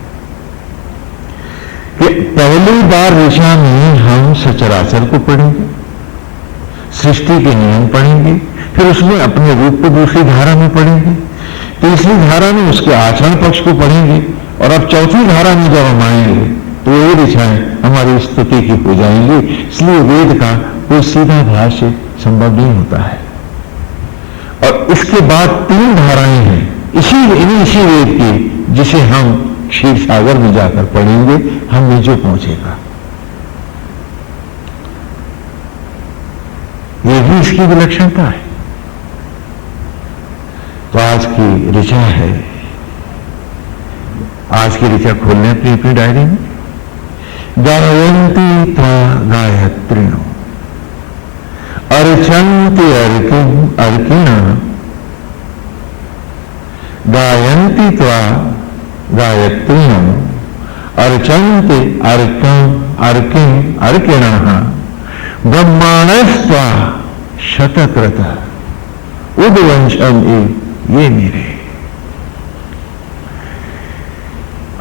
कि पहली बार ऋचा में हम सचराचर को पढ़ेंगे, सृष्टि के नियम पढ़ेंगे, फिर उसमें अपने रूप को दूसरी धारा में पढ़ेंगे, तीसरी धारा में उसके आचरण पक्ष को पढ़ेंगे, और अब चौथी धारा में जब हम आएंगे तो ये ऋचाएं हमारी स्तुति की हो जाएंगी। इसलिए वेद का कोई सीधा भाष्य संभव नहीं होता है। और इसके बाद 3 धाराएं हैं इसी वेद की, जिसे हम क्षीर सागर में जाकर पढ़ेंगे, हमें जो पहुंचेगा। ये भी इसकी विलक्षणता है। तो आज की ऋचा है, आज की ऋचा खोलने अपनी अपनी डायरी में। गायन्ति त्वा गायत्रिणो अर्चन्ति अर्किणा, गायन्ति त्वा गायत्रिणो अर्चन्ति अर्किणः ब्रह्माणस्त्वा शतक्रत उद्वंशम ये मेरे।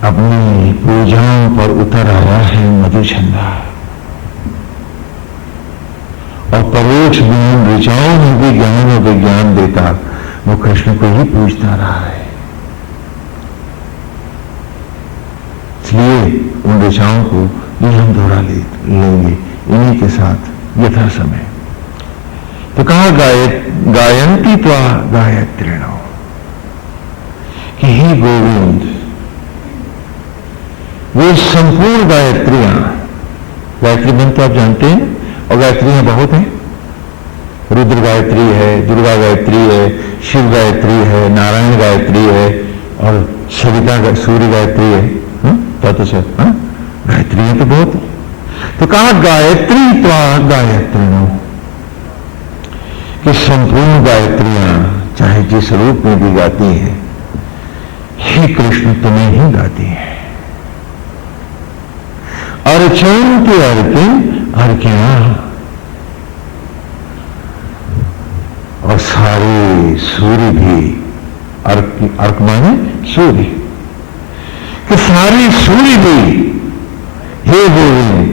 अपनी पूजाओं पर उतर आया है मधुचंदा, और परोक्ष ज्ञान ऋचाओं में भी ज्ञान और विज्ञान देता वो कृष्ण को ही पूजता रहा है। इसलिए उन ऋचाओं को भी हम दोहरा लेंगे इन्हीं के साथ यथा समय। तो कहा गायन्ति त्वा गायत्रिणो, कि हे गोविंद, वो संपूर्ण गायत्रियां, गायत्री मंत्र आप जानते हैं, और गायत्रियां बहुत हैं। रुद्र गायत्री है, दुर्गा गायत्री है, शिव गायत्री है, नारायण गायत्री है, और सविता सूर्य गायत्री है। गायत्रियां तो बहुत है। तो कहा गायत्री त्वा गायत्रिणो, कि संपूर्ण गायत्रियां चाहे जिस रूप में भी गाती हैं, हे कृष्ण तुम्हें ही गाती हैं। अर्चन्ति अर्किणा, और सारे सूर्य भी, अर्क माने सूर्य, कि सारे सूर्य भी हे गोविंद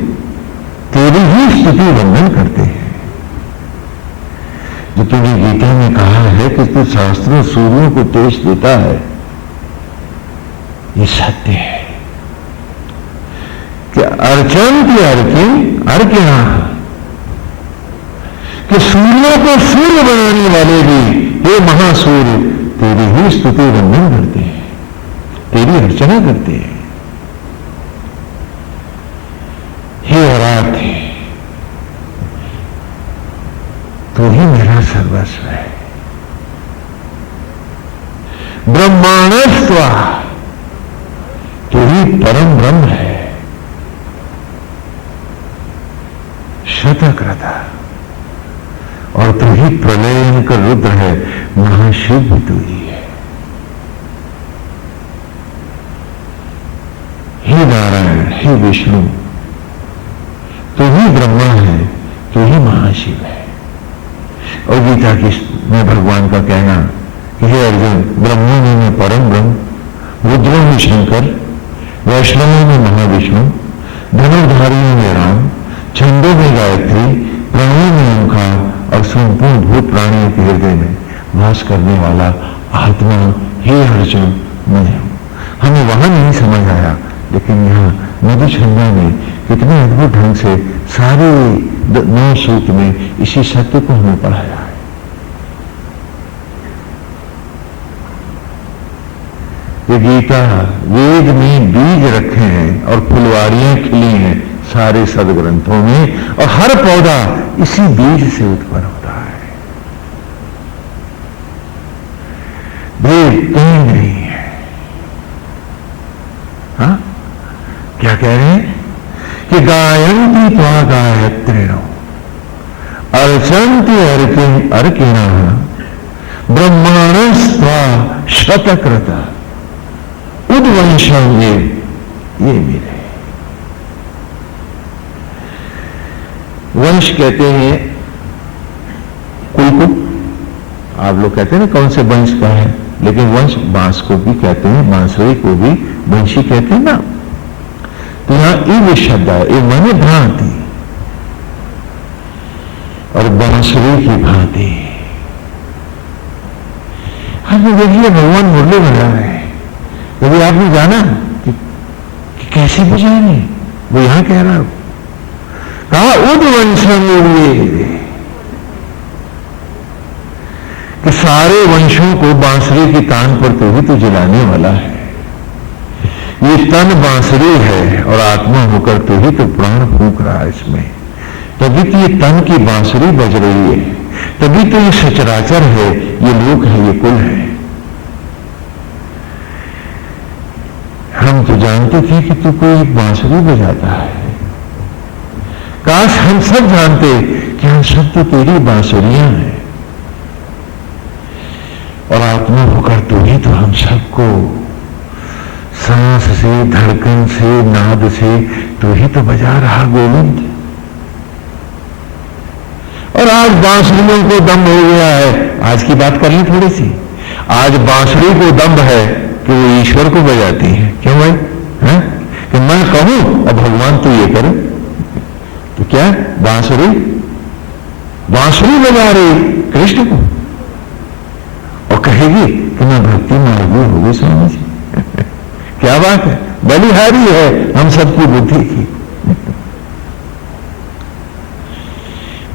तेरी ही स्तुति वंदन करते हैं। जो तुमने गीता में कहा है कि तू शास्त्रों सूर्यों को तेज देता है, ये सत्य है। कि अर्चन्ति अर्किणा, कि सूर्यों को सूर्य बनाने वाले भी हे महासूर्य तेरी ही स्तुति वंदन करते हैं, तेरी अर्चना करते हैं। हे आराध्य, तू ही मेरा सर्वस्व है। ब्रह्मांडस्त्वा, तू ही परम ब्रह्म है। शतक्रता, और तू ही प्रलयंकर रुद्र है, महाशिव भी तू ही है। हे नारायण, हे विष्णु, तू ही ब्रह्मा है, तू ही महाशिव है। और गीता की में भगवान का कहना कि हे अर्जुन, ब्रह्मों में परम ब्रह्म, रुद्रों में शंकर, वैष्णवों में महाविष्णु, धनुर्धारियों में राम, छंदों में गायत्री, प्राणों में ओंकार, और संपूर्ण भूत प्राणियों के हृदय में वास करने वाला आत्मा हे अर्जुन मैं हूं। हमें वहां नहीं समझ आया, लेकिन यहां मधुचंदा में कितने अद्भुत ढंग से सारे 9 सूत्र में इसी सत्य को हमें पढ़ाया है। ये गीता वेद में बीज रखे हैं और फुलवारियां खिली हैं सारे सदग्रंथों में, और हर पौधा इसी बीज से उत्पन्न होता है। भेद कहीं नहीं है। हाँ, क्या कह रहे हैं कि गायन्ति त्वा गायत्रिणो अर्चन्ति अर्किणा ब्रह्माणस्त्वा शतक्रता उद्वंशम ये मेरे। वंश कहते हैं कुल को, आप लोग कहते हैं ना कौन से वंश का है, लेकिन वंश बांस को भी कहते हैं, बांसुरी को भी वंशी कहते हैं ना। तो यहां इव शब्द है, इव माने भांति, और बांसुरी की भांति। अब में देखिए भगवान मुरली बजा रहे हैं, कभी आपने जाना कि कैसे बजा रहे? वो यहां कह रहा हो, कहा उद्वंशम मुरली, कि सारे वंशों को बांसुरी की तान पर तो ही तो जलाने वाला है। ये तन बांसुरी है और आत्मा होकर तो ही तो प्राण फूंक रहा है इसमें, तभी तो ये तन की बांसुरी बज रही है, तभी तो ये सचराचर है, ये लोक है, ये कुल है। हम तो जानते थे कि तू कोई बांसुरी बजाता है, काश हम सब जानते कि हम सब तो तेरी बांसुरियां हैं, और आत्मा होकर तू ही तो हम सबको सांस से, धड़कन से, नाद से तू ही तो बजा रहा गोविंद। और आज बांसुरियों को दम हो गया है, आज की बात कर ली थोड़ी सी, आज बांसुरी को दम है कि वो ईश्वर को बजाती है। क्यों भाई? है कि मैं कहूं और भगवान तू ये करे, तो क्या बांसुरी बांसुरी बजा रही कृष्ण को, और कहेगी कि मैं भक्ति मार्गी हो गई स्वामी जी। क्या बात है, बलिहारी है हम सबकी बुद्धि की।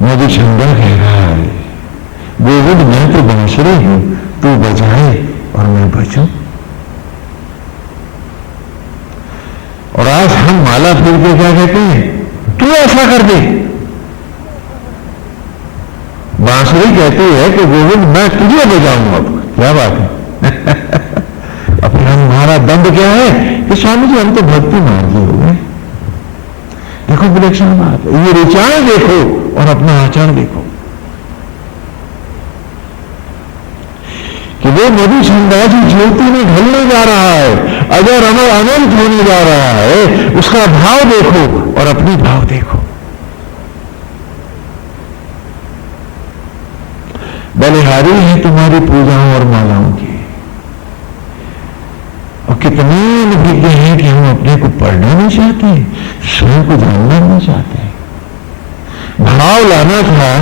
मधुचंदा कह रहा है, गोविंद मैं तो बांसुरी हूं, तू बजाए और मैं बजूं। और आज हम माला फेर के क्या कहते हैं, तू ऐसा कर दे। बांसुरी कहती है कि गोविंद मैं तुझे बजाऊंगा। अब क्या बात है। अब हमारा दंड क्या है कि स्वामी जी हम तो भक्ति मार्गी हो गए। देखो विलक्षण बात, ये विचार देखो और अपना आचरण देखो कि वो मधुचंदा जी ज्योति में ढलने जा रहा है, अजर अमर अनंत होने जा रहा है, उसका भाव देखो और अपनी भाव देखो। बलिहारी है तुम्हारी पूजाओं और मालाओं की, और कितने अभिज्ञ हैं कि हम अपने को पढ़ना नहीं चाहते, स्वयं को जानना नहीं चाहते। भाव लाना था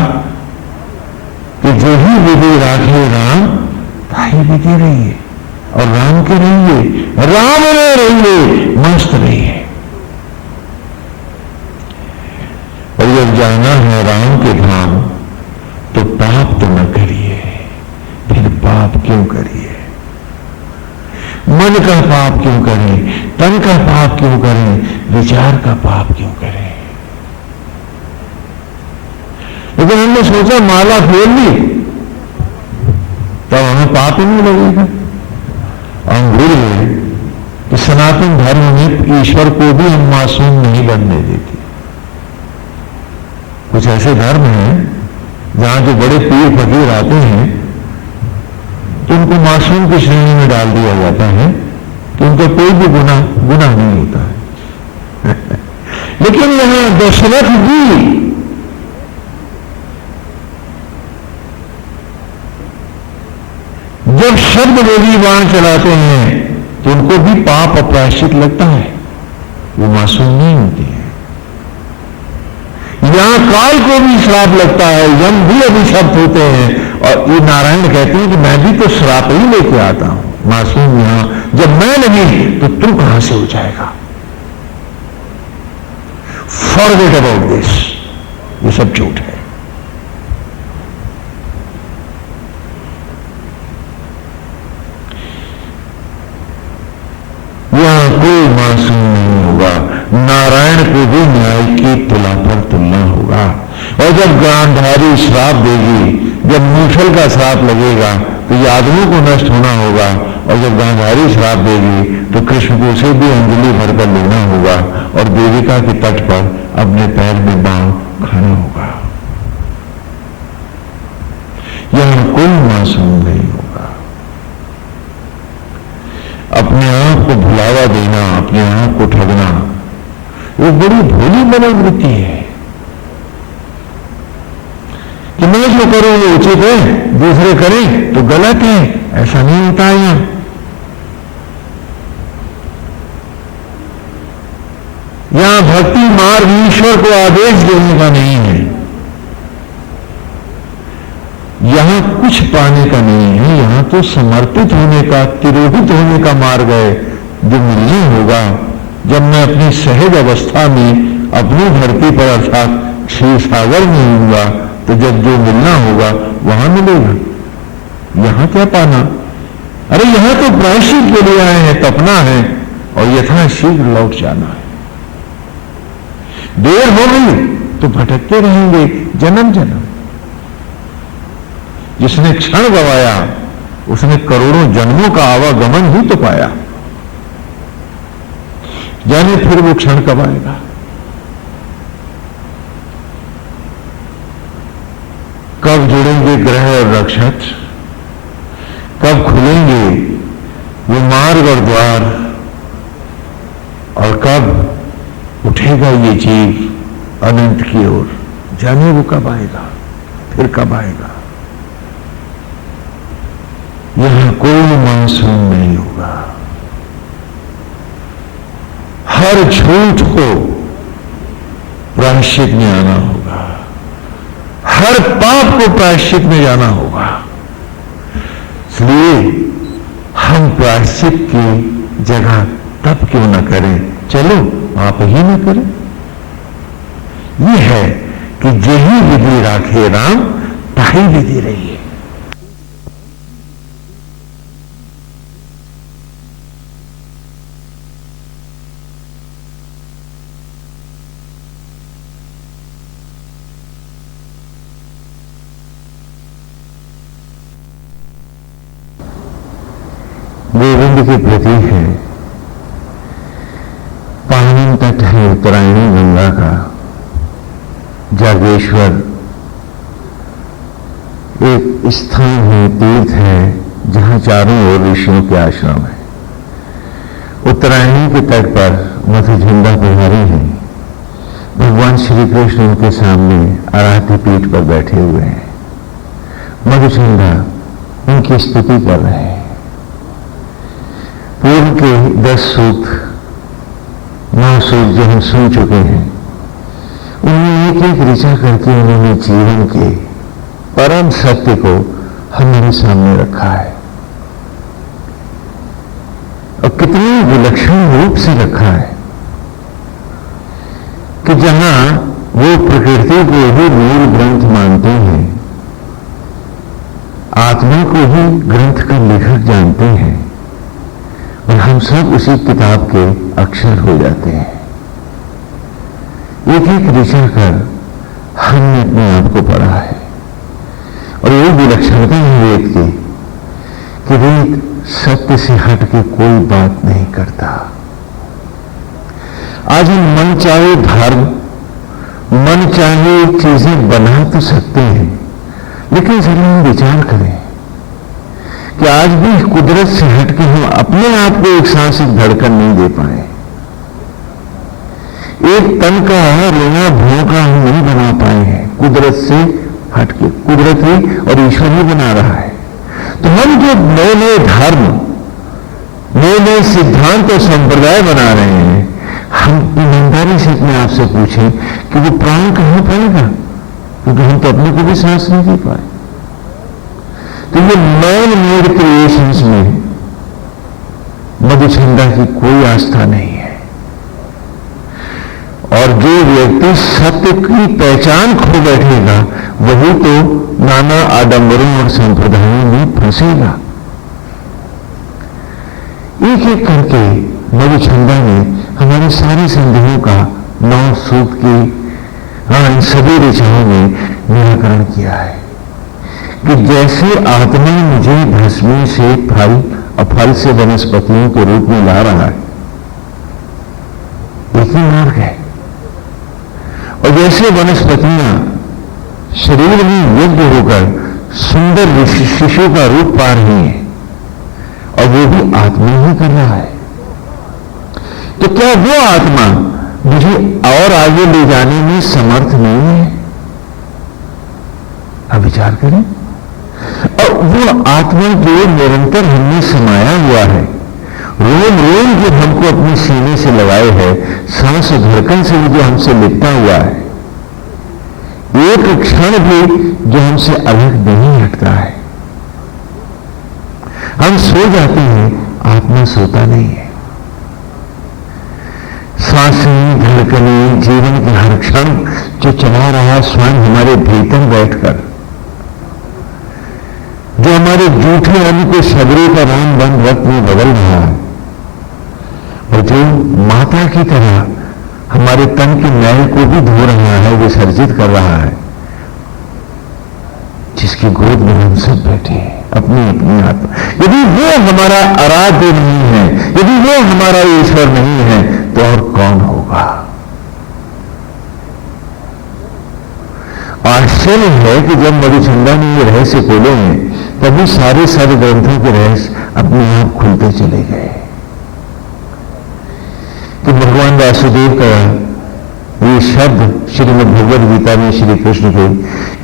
कि जो ही विधि राखे राम ताही विधि रहिए, और राम के रहिए, राम में रहिए, मस्त रहिए। और जब जाना है राम के धाम तो पाप तो न करिए, फिर पाप क्यों करिए? मन का पाप क्यों करें, तन का पाप क्यों करें, विचार का पाप क्यों करें? लेकिन हमने सोचा माला फेर ली तब हमें पाप ही नहीं लगेगा। हम भूल गए कि सनातन धर्म में ईश्वर को भी हम मासूम नहीं बनने देते। कुछ ऐसे धर्म हैं जहां जो बड़े पीर फकीर आते हैं तो उनको मासूम की श्रेणी में डाल दिया जाता है कि उनका कोई भी गुनाह नहीं होता है। लेकिन यहां दशरथ भी जब शब्द वेदी बाण चलाते हैं तो उनको भी पाप अपराश्चित लगता है, वो मासूम नहीं होते हैं। यहां काल को भी श्राप लगता है, यम भी अभिशप्त होते हैं, और ये नारायण कहते हैं कि मैं भी तो श्राप ही लेके आता हूं। मासूम यहां जब मैं नहीं तो तू कहां से हो जाएगा? फॉरगेट अबाउट दिस, ये सब झूठ है। यहां कोई मासूम नहीं होगा, नारायण को भी न्याय की तुला पर तुलना होगा। और जब गांधारी श्राप देगी, जब मूषल का श्राप लगेगा तो ये आदमी को नष्ट होना होगा, और जब गांधारी श्राप देगी तो कृष्ण को उसे भी अंजलि भरकर लेना होगा, और देविका के तट पर अपने पैर में बाण खाना होगा। यहां कोई मासूम नहीं होगा। अपने आप को भुलावा देना, अपने आप को ठगना, वो बड़ी भोली मनोवृत्ति है कि मैं जो करूं वो उचित है, दूसरे करें तो गलत है। ऐसा नहीं होता है। यहां भक्ति मार्ग ईश्वर को आदेश देने का नहीं है। यहां कुछ पाने का नहीं है, यहां तो समर्पित होने का, तिरोहित होने का मार्ग है जो मिलने होगा जब मैं अपनी सहज अवस्था में अपनी धरती पर अर्थात क्षीर सागर में होऊंगा। तो जब जो मिलना होगा वहां मिलेगा। यहां क्या पाना? अरे यहां तो प्रायश्चित के लिए आए हैं, तपना है और यथाशीघ्र लौट जाना है। देर हो गई तो भटकते रहेंगे जन्म जन्म। जिसने क्षण गवाया उसने करोड़ों जन्मों का आवागमन ही तो पाया। जाने फिर वो क्षण कब आएगा। कब जुड़ेंगे ग्रह और नक्षत्र, कब खुलेंगे वो मार्ग और द्वार, और कब उठेगा ये जीव अनंत की ओर। जाने वो कब आएगा, फिर कब आएगा। यहां कोई मासूम नहीं होगा। हर झूठ को प्रायश्चित में आना होगा, हर पाप को प्रायश्चित में जाना होगा। इसलिए हम प्रायश्चित की जगह तब क्यों न करें, चलो आप ही न करें। यह है कि जेही विधि राखे राम ताही विधि रहिए। गोविंद के प्रति है, पावन तट है उत्तरायणी गंगा का। जागेश्वर एक स्थान है, तीर्थ है, जहां चारों ओर ऋषियों के आश्रम है। उत्तरायणी के तट पर मधुझंडा बिहारी है। भगवान श्री कृष्ण उनके सामने आराध्य पीठ पर बैठे हुए हैं। मधुझंडा उनकी स्तुति कर रहे हैं। पूर्व के 10 सूत्र, 9 सूत्र जो हम सुन चुके हैं, उनमें एक एक ऋचा करके उन्होंने जीवन के परम सत्य को हमारे सामने रखा है, और कितने विलक्षण रूप से रखा है कि जहां वो प्रकृति को ही मूल ग्रंथ मानते हैं, आत्मा को ही ग्रंथ का लेखक जानते हैं, और हम सब उसी किताब के अक्षर हो जाते हैं। एक एक ऋचा कर हमने अपने आप को पढ़ा है, और ये विलक्षणता है वेद की कि वेद सत्य से हट के कोई बात नहीं करता। आज हम मन चाहे धर्म, मन चाहे चीजें बना तो सकते हैं, लेकिन जरा हम विचार करें कि आज भी कुदरत से हटके हम अपने आप को एक सांस एक धड़कन नहीं दे पाए। एक तन का रोना भोंका हम नहीं बना पाए हैं कुदरत से हटके। कुदरत ही और ईश्वर ही बना रहा है। तो हम जो नए नए धर्म, नए नए सिद्धांत और संप्रदाय बना रहे हैं, हम ईमानदारी से अपने आप से पूछें कि वो प्राण कहां पाएगा, क्योंकि हम तो अपने को भी सांस नहीं दे पाए। तो ये मैन मेड क्रिएशंस में मधुचंदा की कोई आस्था नहीं है। और जो व्यक्ति सत्य की पहचान खो बैठेगा, वही तो नाना आडंबरों और संप्रदायों में फंसेगा। एक एक करके मधुचंदा ने हमारे सारे संदेहों का 9 सूक्त की इन सभी ऋचाओं में निराकरण किया है कि जैसे आत्मा मुझे भस्मी से फल और फल से वनस्पतियों के रूप में ला रहा है, एक ही मार्ग है। और जैसे वनस्पतियां शरीर में योग्य होकर सुंदर शिशु का रूप पा रही हैं, और वो भी आत्मा ही कर रहा है, तो क्या वो आत्मा मुझे और आगे ले जाने में समर्थ नहीं है? अब विचार करें। और वो आत्मा जो निरंतर हमने समाया हुआ है, रोम रोम जो हमको अपने सीने से लगाए है, सांस और धड़कन से जो हमसे लिपटा हुआ है, एक क्षण भी जो हमसे अलग नहीं हटता है, हम सो जाते हैं, आत्मा सोता नहीं है। सांसें, धड़कनें, जीवन के हर क्षण जो चला रहा है स्वयं हमारे भीतर बैठकर, जो हमारे जूठे अन्न को शबरी का राम बन वक्त में बदल रहा है, और जो माता की तरह हमारे तन के मैल को भी धो रहा है, विसर्जित कर रहा है, जिसकी गोद में हम सब बैठे हैं अपनी अपनी आत्मा। यदि वो हमारा आराध्य नहीं है, यदि वो हमारा ईश्वर नहीं है, तो और कौन होगा? आश्चर्य है कि जब मधुचंदा ने ये रहस्य खोले हैं, तभी सारे सद ग्रंथों के रहस्य अपने आप खुलते चले गए। कि भगवान वासुदेव का ये शब्द श्रीमद् भगवद गीता में श्री कृष्ण के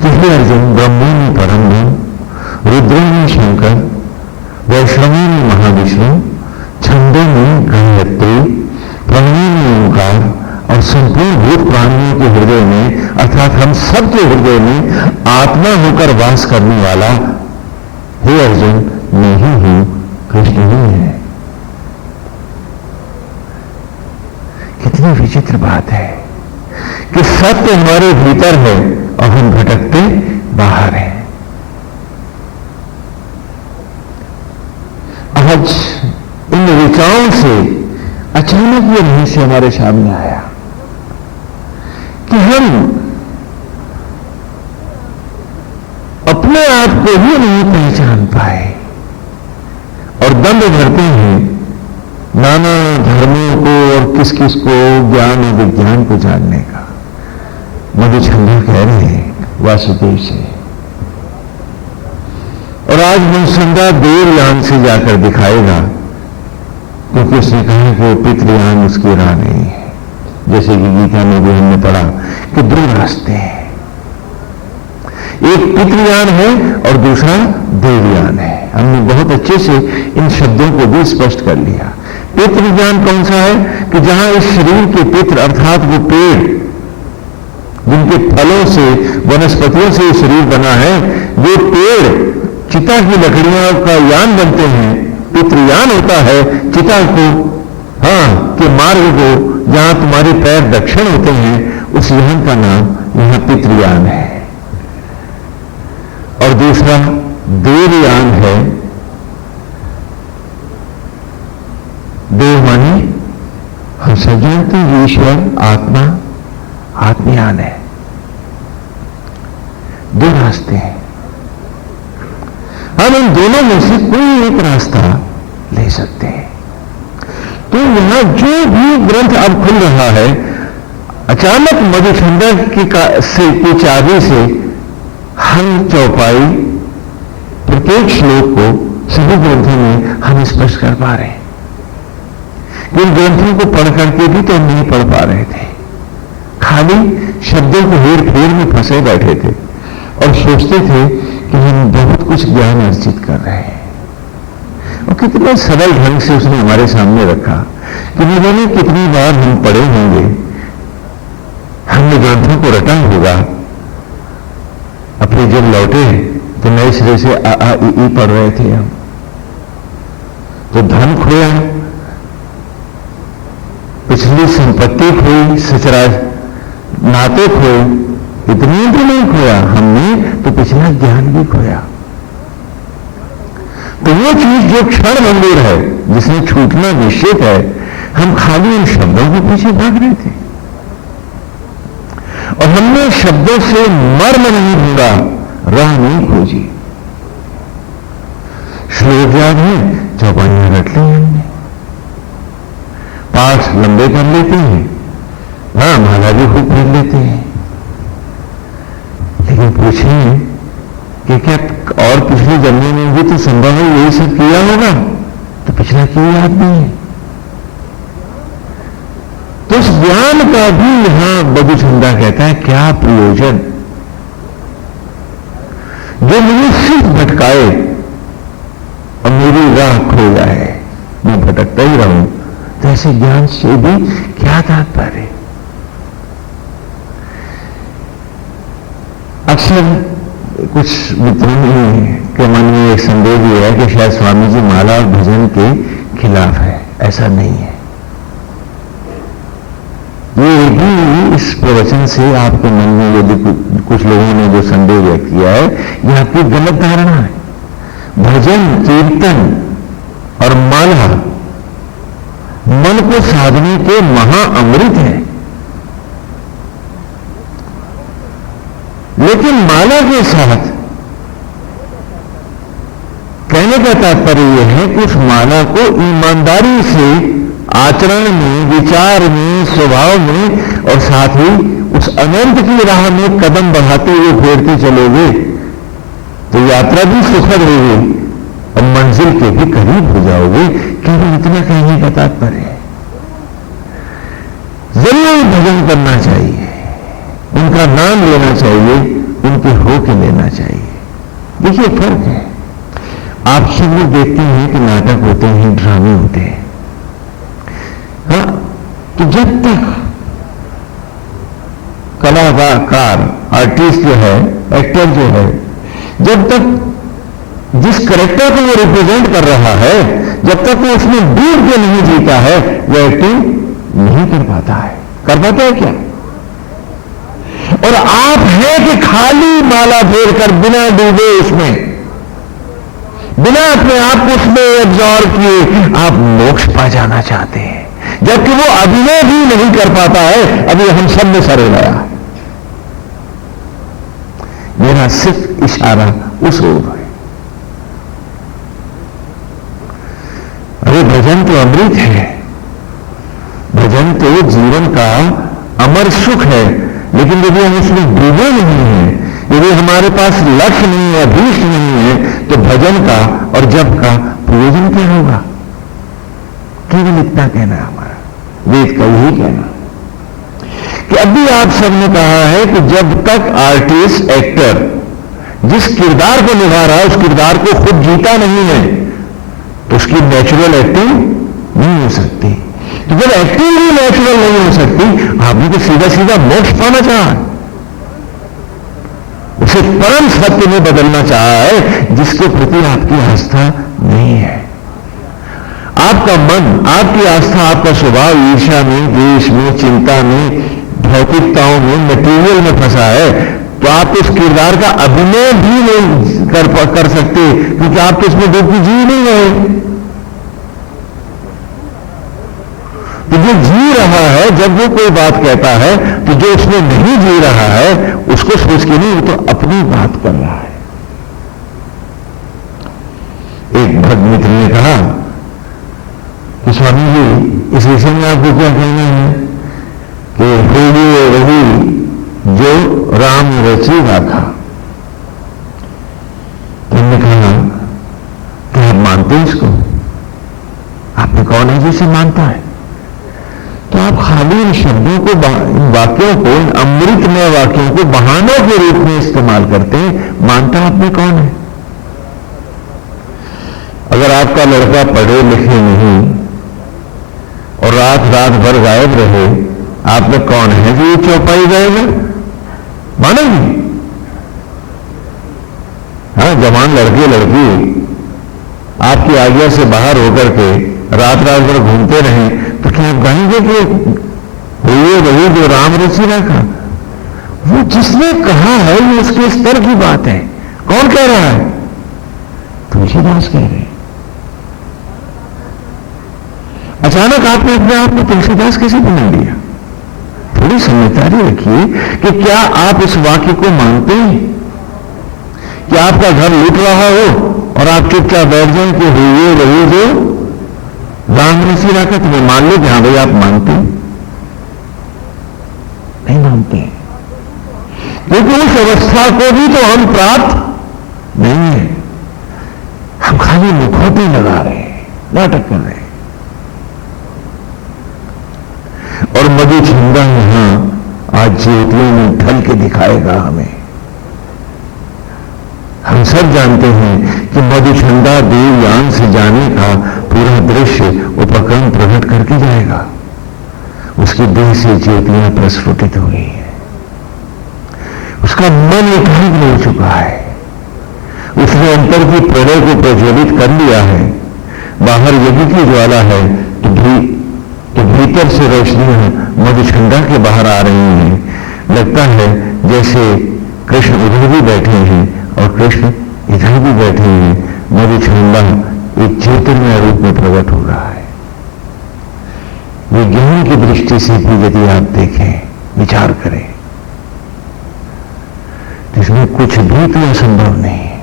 कि हे अर्जुन, ब्रह्मो में परम ब्रह्म, रुद्रो में शंकर, वैष्णवी में महाविष्णु, छंदों में गायत्री, प्रणवी में ओंकार और संपूर्ण भूत प्राणियों के हृदय में अर्थात हम सब के हृदय में आत्मा होकर वास करने वाला हे अर्जुन मैं ही हूं, कृष्ण ही है। कितनी विचित्र बात है कि सत्य हमारे भीतर है और हम भटकते बाहर हैं। आज इन ऋचाओं से अचानक ये रहस्य हमारे सामने आया कि हम अपने आप को ही नहीं पहचान पाए और दंड भरते हैं नाना धर्मों को और किस किस को ज्ञान और विज्ञान को जानने का। मधुचंदा कह रहे हैं वासुदेव से, और आज मधुचंदा देवयान से जाकर दिखाएगा, क्योंकि उसने कहा कि वो पितृयान उसकी राह नहीं है। जैसे कि गीता में भी हमने पढ़ा कि दो रास्ते हैं, एक पितृयान है और दूसरा देवयान है। हमने बहुत अच्छे से इन शब्दों को भी स्पष्ट कर लिया। पितृज्ञान कौन सा है कि जहां इस शरीर के पितृ अर्थात वो पेड़ जिनके फलों से वनस्पतियों से ये शरीर बना है, वो पेड़ चिता की लकड़ियों का यान बनते हैं, पितृयान होता है चिता को, के मार्ग को जहां तुम्हारे पैर दक्षिण होते हैं, उस यान का नाम यहां पितृयान है। और दूसरा देवयान है। देव माने हम सब जानते हैं ईश्वर, आत्मा, आत्मयान है। दो रास्ते हैं, हम इन दोनों में से कोई एक रास्ता ले सकते हैं। तो यहां जो भी ग्रंथ अब खुल रहा है, अचानक मधुचंदा की चाबी से हर चौपाई, प्रत्येक श्लोक को सभी ग्रंथों में हम स्पष्ट कर पा रहे हैं। इन ग्रंथों को पढ़ करके भी तो हम नहीं पढ़ पा रहे थे, खाली शब्दों को हेर फेर में फंसे बैठे थे और सोचते थे कि हम बहुत कुछ ज्ञान अर्जित कर रहे हैं। और कितने सरल ढंग से उसने हमारे सामने रखा कि न जाने कितनी बार हम पढ़े होंगे, हमने ग्रंथों को रटा होगा, अपने जब लौटे तो नए सिरे से आ आ ई पढ़ रहे थे हम। तो धन खोया, पिछली संपत्ति खोई, सचराज नाते खोए, इतनी भी नहीं खोया हमने, तो पिछला ज्ञान भी खोया। तो वो चीज जो क्षण मंदिर है, जिसने छूटना निश्चित है, हम खाली उन शब्दों के पीछे भाग रहे थे और हमने शब्दों से मर्म नहीं ढूंढा, राह नहीं खोजी। श्लोक याद है, चौपाइयां रट ली हमने, पाठ लंबे कर लेते हैं, माला भी खूब पढ़ लेते हैं, लेकिन पूछें कि क्या और पिछले जन्मे में भी तो संभव है यही सब किया होगा, तो पिछला क्यों याद नहीं है? तो उस ज्ञान का भी यहां मधुचंदा कहता है क्या प्रयोजन, जो मुझे सिर्फ भटकाए और मेरी राह खो जाए, मैं भटकता ही रहूं, तो ऐसे ज्ञान से भी क्या तात्पर्य? अक्सर कुछ मित्रों के मन में एक संदेह भी है कि शायद स्वामी जी माला और भजन के खिलाफ है। ऐसा नहीं है। ये भी इस प्रवचन से आपके मन में यदि कुछ लोगों ने जो संदेह व्यक्त किया है, यह आपकी गलत धारणा है। भजन, कीर्तन और माला मन को साधने के महाअमृत है। लेकिन माला के साथ कहने का तात्पर्य यह है कि उस माला को ईमानदारी से आचरण में, विचार में, स्वभाव में और साथ ही उस अनंत की राह में कदम बढ़ाते हुए फेरते चलोगे तो यात्रा भी सुखद होगी और मंजिल के भी करीब हो जाओगे। केवल इतना कहने का तात्पर्य है। जरूर भजन करना चाहिए, उनका नाम लेना चाहिए, उनके होके लेना चाहिए। देखिए फर्क है। आप सब लोग देखते हैं कि नाटक होते हैं, ड्रामे होते हैं। हाँ, तो जब तक कलाकार, आर्टिस्ट जो है, एक्टर जो है, जब तक जिस करेक्टर को वो रिप्रेजेंट कर रहा है, जब तक वो उसमें डूब के नहीं जीता है, वो एक्टिंग नहीं कर पाता है। कर पाता है क्या? और आप हैं कि खाली माला फेरकर बिना डूबे उसमें, बिना अपने आप को उसमें एब्जॉर्ब किए आप मोक्ष पा जाना चाहते हैं, जबकि वो अभिनय भी नहीं कर पाता है। अभी हम सब में सरे गया। मेरा सिर्फ इशारा उस ओर है। अरे भजन तो अमृत है, भजन तो जीवन का अमर सुख है। लेकिन यदि हम उसमें डूबे नहीं हैं, यदि हमारे पास लक्ष्य नहीं है, अभीष्ट नहीं है, तो भजन का और जप का प्रयोजन क्या होगा? केवल इतना कहना है हमारा, वेद का यही कहना कि अभी आप सबने कहा है कि जब तक आर्टिस्ट, एक्टर जिस किरदार को निभा रहा है उस किरदार को खुद जीता नहीं है तो उसकी नेचुरल एक्टिंग नहीं हो सकती। तो जब एक्टिंग भी नेचुरल नहीं हो सकती, आपने तो सीधा सीधा मोक्ष पाना चाहा, उसे परम सत्य में बदलना चाहा है जिसके प्रति आपकी आस्था नहीं है। आपका मन, आपकी आस्था, आपका स्वभाव ईर्ष्या में, द्वेष में, चिंता में, भौतिकताओं में, मटेरियल में फंसा है, तो आप उस किरदार का अभिनय भी नहीं कर सकते, क्योंकि आप तो उसमें डूब के जी नहीं रहे। तो जो जी रहा है, जब वो कोई बात कहता है, तो जो उसमें नहीं जी रहा है उसको सोच के नहीं, वो तो अपनी बात कर रहा है। एक भक्त मित्र ने कहा कि स्वामी जी इस विषय में आपको क्या कहना है कि होगी वही जो राम रची राखा। तो हमने कहा कि आप मानते हैं इसको? आपने कौन है जिसे मानता है? तो आप खाली इन शब्दों को, इन वाक्यों को, इन अमृतमय वाक्यों को बहानों के रूप में इस्तेमाल करते हैं। मानता आप में कौन है? अगर आपका लड़का पढ़े लिखे नहीं और रात रात भर गायब रहे, आप में कौन है जो ये चौपाई जाएगा? मानेंगे? हाँ, जवान लड़के लड़की आपकी आज्ञा से बाहर होकर के रात रात भर घूमते रहें तो क्या आप गाएंगे कि हुए वही जो राम रची रखा? वो जिसने कहा है ये उसके स्तर की बात है। कौन कह रहा है? तुलसीदास कह रहे हैं। अचानक आपने अपने आप को तुलसीदास कैसे बना लिया? थोड़ी समझदारी रखिए कि क्या आप इस वाक्य को मानते हैं कि आपका घर लूट रहा हो और आप चुपचाप बैठ जाए कि हुए वही जो राम ऋषि रखा? तुम्हें मान लो कि हाँ भाई आप मानते हैं? नहीं मानते, क्योंकि उस अवस्था को भी तो हम प्राप्त नहीं है। हम खाली मुखौटे लगा रहे हैं, नाटक कर रहे हैं। और मधुचंदा यहां आज ज्योतियों में ढल के दिखाएगा हमें। हम सब जानते हैं कि मधुचंदा देवयान से जाने का पूरा दृश्य उपक्रम प्रकट करके जाएगा। उसकी देह से ज्योतियां प्रस्फुटित हो गई हैं, उसका मन एकाग्र हो चुका है। उसने अंतर की प्रलय को प्रज्वलित कर लिया है। बाहर यज्ञ की ज्वाला है तो भीतर से रोशनियां मधुछंदा के बाहर आ रही हैं। लगता है जैसे कृष्ण उधर भी बैठे हैं और कृष्ण इधर भी बैठे हैं। मधुछंदा एक ज्योतिर्मय रूप में प्रकट हो रहा है। विज्ञान की दृष्टि से भी यदि आप देखें, विचार करें, तो इसमें कुछ भी तो असंभव नहीं है।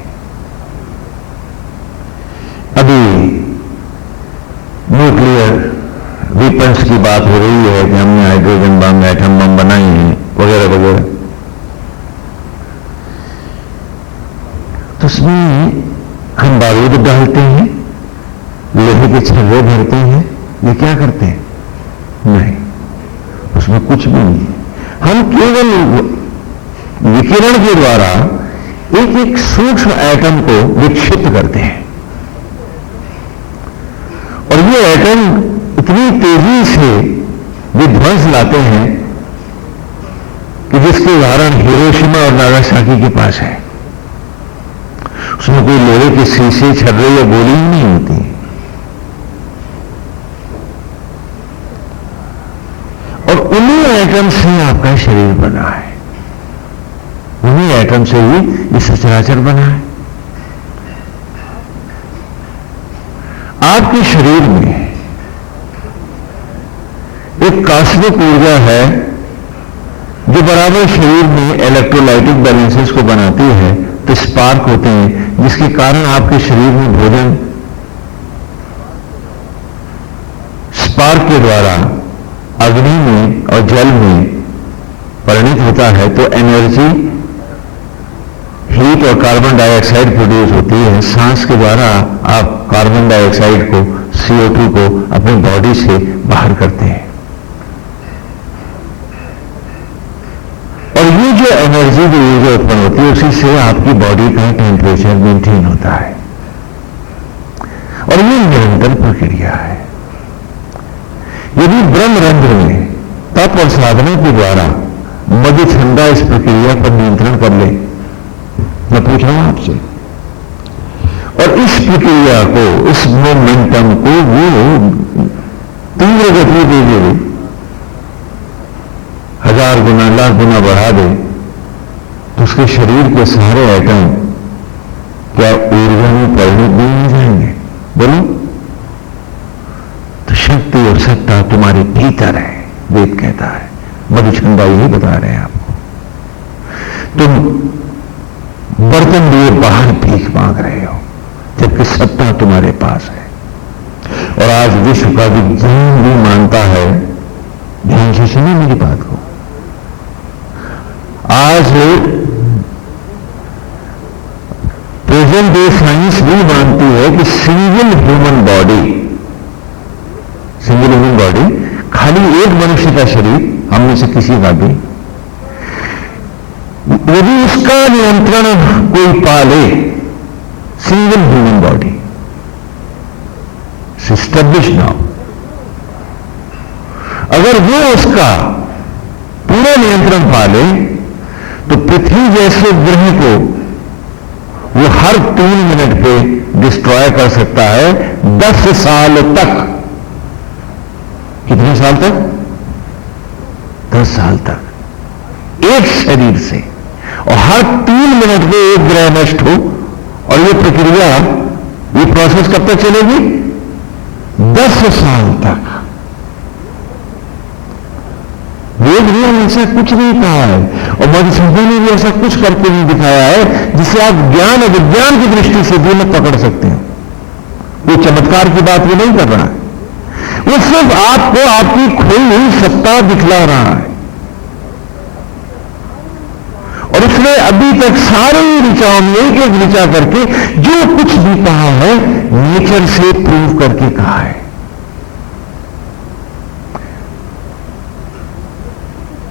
अभी न्यूक्लियर वेपन्स की बात हो रही है कि हमने हाइड्रोजन बम, एटम बम बनाई हैं वगैरह वगैरह। तो उसमें हम बारूद डालते हैं, लोहे के छर्रे भरते हैं, ये क्या करते हैं? नहीं, उसमें कुछ भी नहीं है। हम केवल विकिरण के द्वारा एक एक सूक्ष्म एटम को विक्षिप्त करते हैं और ये एटम इतनी तेजी से विध्वंस लाते हैं कि जिसके उदाहरण हिरोशिमा और नागासाकी के पास है। उसमें कोई लोहे के शीशे, छर्रे या गोली ही नहीं होती। और उन्हीं एटम से आपका शरीर बना है, उन्हीं एटम से ही ये सचराचर बना है। आपके शरीर में एक कॉस्मिक ऊर्जा है जो बराबर शरीर में इलेक्ट्रोलाइटिक बैलेंसेस को बनाती है। तो स्पार्क होते हैं जिसके कारण आपके शरीर में भोजन स्पार्क के द्वारा अग्नि में और जल में परिणित होता है। तो एनर्जी, हीट और कार्बन डाइऑक्साइड प्रोड्यूस होती है। सांस के द्वारा आप कार्बन डाइऑक्साइड को, CO2 को अपनी बॉडी से बाहर करते हैं। और ये जो एनर्जी, जो ऊर्जा उत्पन्न होती है, उसी से आपकी बॉडी का टेम्परेचर मेंटेन होता है। और ये निरंतर प्रक्रिया है। यदि ब्रह्मरंध्र में तप और साधना के द्वारा मधुछंदा इस प्रक्रिया पर नियंत्रण कर ले, मैं पूछ रहा हूं आपसे, और इस प्रक्रिया को, इस मोमेंटम को वो तीव्र गति दे दे, 1000 गुना, लाख गुना बढ़ा दे, तो उसके शरीर के सारे एटम क्या ऊर्जा में परिणत नहीं हो जाएंगे? बोलो। तो शक्ति और सत्ता तुम्हारे भीतर है, वेद कहता है। मधुछंदा यही बता रहे हैं आपको। तुम बर्तन लिए बाहर भीख मांग रहे हो, जबकि सत्ता तुम्हारे पास है। और आज विश्व का विज्ञान भी मानता है, ध्यान से सुनिए मेरी बात को, आज प्रेजेंट डे साइंस भी मानती है कि सिंगल ह्यूमन बॉडी, खाली एक मनुष्य का शरीर, हम में से किसी का भी, यदि उसका नियंत्रण कोई पाले, single human body establish now, अगर वो उसका पूरा नियंत्रण पाले तो पृथ्वी जैसे ग्रह को वो हर 3 मिनट पे डिस्ट्रॉय कर सकता है 10 साल तक। कितने साल तक? 10 साल तक, एक शरीर से। और हर 3 मिनट पे एक ग्रह नष्ट हो। और ये प्रक्रिया, ये प्रोसेस कब तक चलेगी? 10 साल तक। वेद ने ऐसा कुछ नहीं कहा है और मधुसूदन ने भी ऐसा कुछ करके नहीं दिखाया है जिसे आप ज्ञान और विज्ञान की दृष्टि से भी मत पकड़ सकते हैं। वो चमत्कार की बात भी नहीं कर रहा है, वो सिर्फ आपको आपकी खोई हुई सत्ता दिखला रहा है। और उसने अभी तक सारे ऋचाओं में एक एक ऋचा करके जो कुछ भी कहा है नेचर से प्रूव करके कहा है।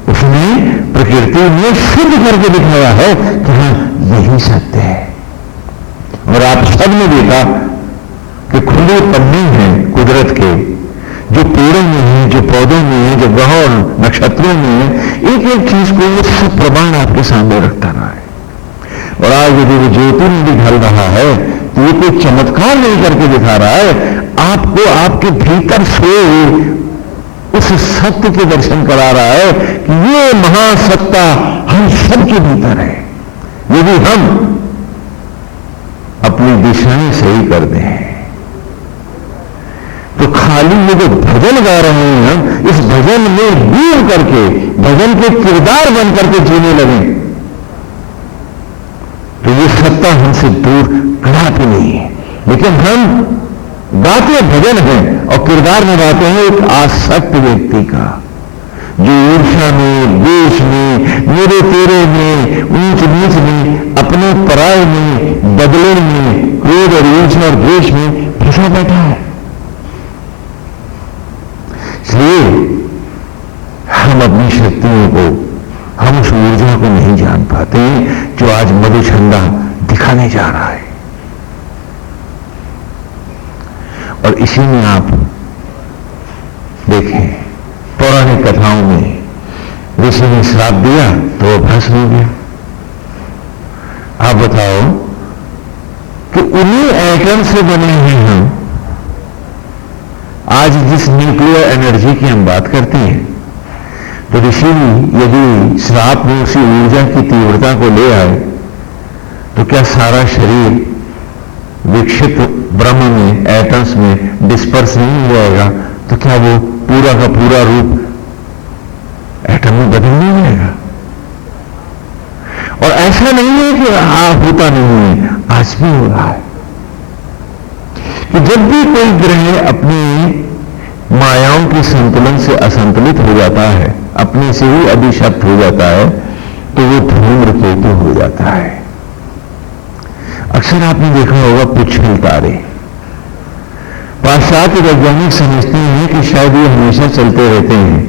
उसने प्रकृति में सिद्ध करके दिखाया है कि हाँ यही सत्य है। और आप सबने देखा कि खुले पन्ने हैं कुदरत के, जो पेड़ों में है, जो पौधों में है, जो ग्रह और नक्षत्रों में है, एक एक चीज को वो सब प्रमाण आपके सामने रखता रहा है। और आज यदि वो ज्योति में भी ढल रहा है तो ये कोई चमत्कार नहीं करके दिखा रहा है, आपको आपके भीतर सोए उस सत्य के दर्शन करा रहा है कि ये महासत्ता हम सबके भीतर है। यदि हम अपनी दिशाएं सही कर दें तो खाली ये जो भजन गा रहे हैं हम, इस भजन में डूब करके भजन के किरदार बन करके जीने लगे तो ये सत्ता हमसे दूर कदापि नहीं है। लेकिन हम गाते भजन हैं और किरदार निभाते हैं एक आसक्त व्यक्ति का, जो ईर्ष्या में, द्वेष में, मेरे तेरे में, ऊंच नीच में, अपने पराय में, बदले में, क्रोध और ईर्ष्या और द्वेष में फंसा बैठा है। इसलिए हम अपनी शक्तियों को, हम उस ऊर्जा को नहीं जान पाते जो आज मधुचंदा दिखाने जा रहा है। और इसी में आप देखें, पौराणिक कथाओं में ऋषि ने श्राप दिया तो वो भस्म हो गया। आप बताओ कि उन्हीं एटम से बने हैं हम। आज जिस न्यूक्लियर एनर्जी की हम बात करते हैं, तो ऋषि यदि श्राप में उसी ऊर्जा की तीव्रता को ले आए तो क्या सारा शरीर विकसित ब्रह्म में, एटम्स में डिस्पर्स नहीं हो जाएगा? तो क्या वो पूरा का पूरा रूप एटम में बदल नहीं जाएगा? और ऐसा नहीं है कि होता नहीं है, आज भी हो रहा है कि जब भी कोई ग्रह अपनी मायाओं के संतुलन से असंतुलित हो जाता है, अपने से ही अभिशप्त हो जाता है, तो वो धूम्रकेतु हो जाता है। अक्सर आपने देखा होगा पुच्छल तारे। पाश्चात्य वैज्ञानिक समझते हैं कि शायद ये हमेशा चलते रहते हैं,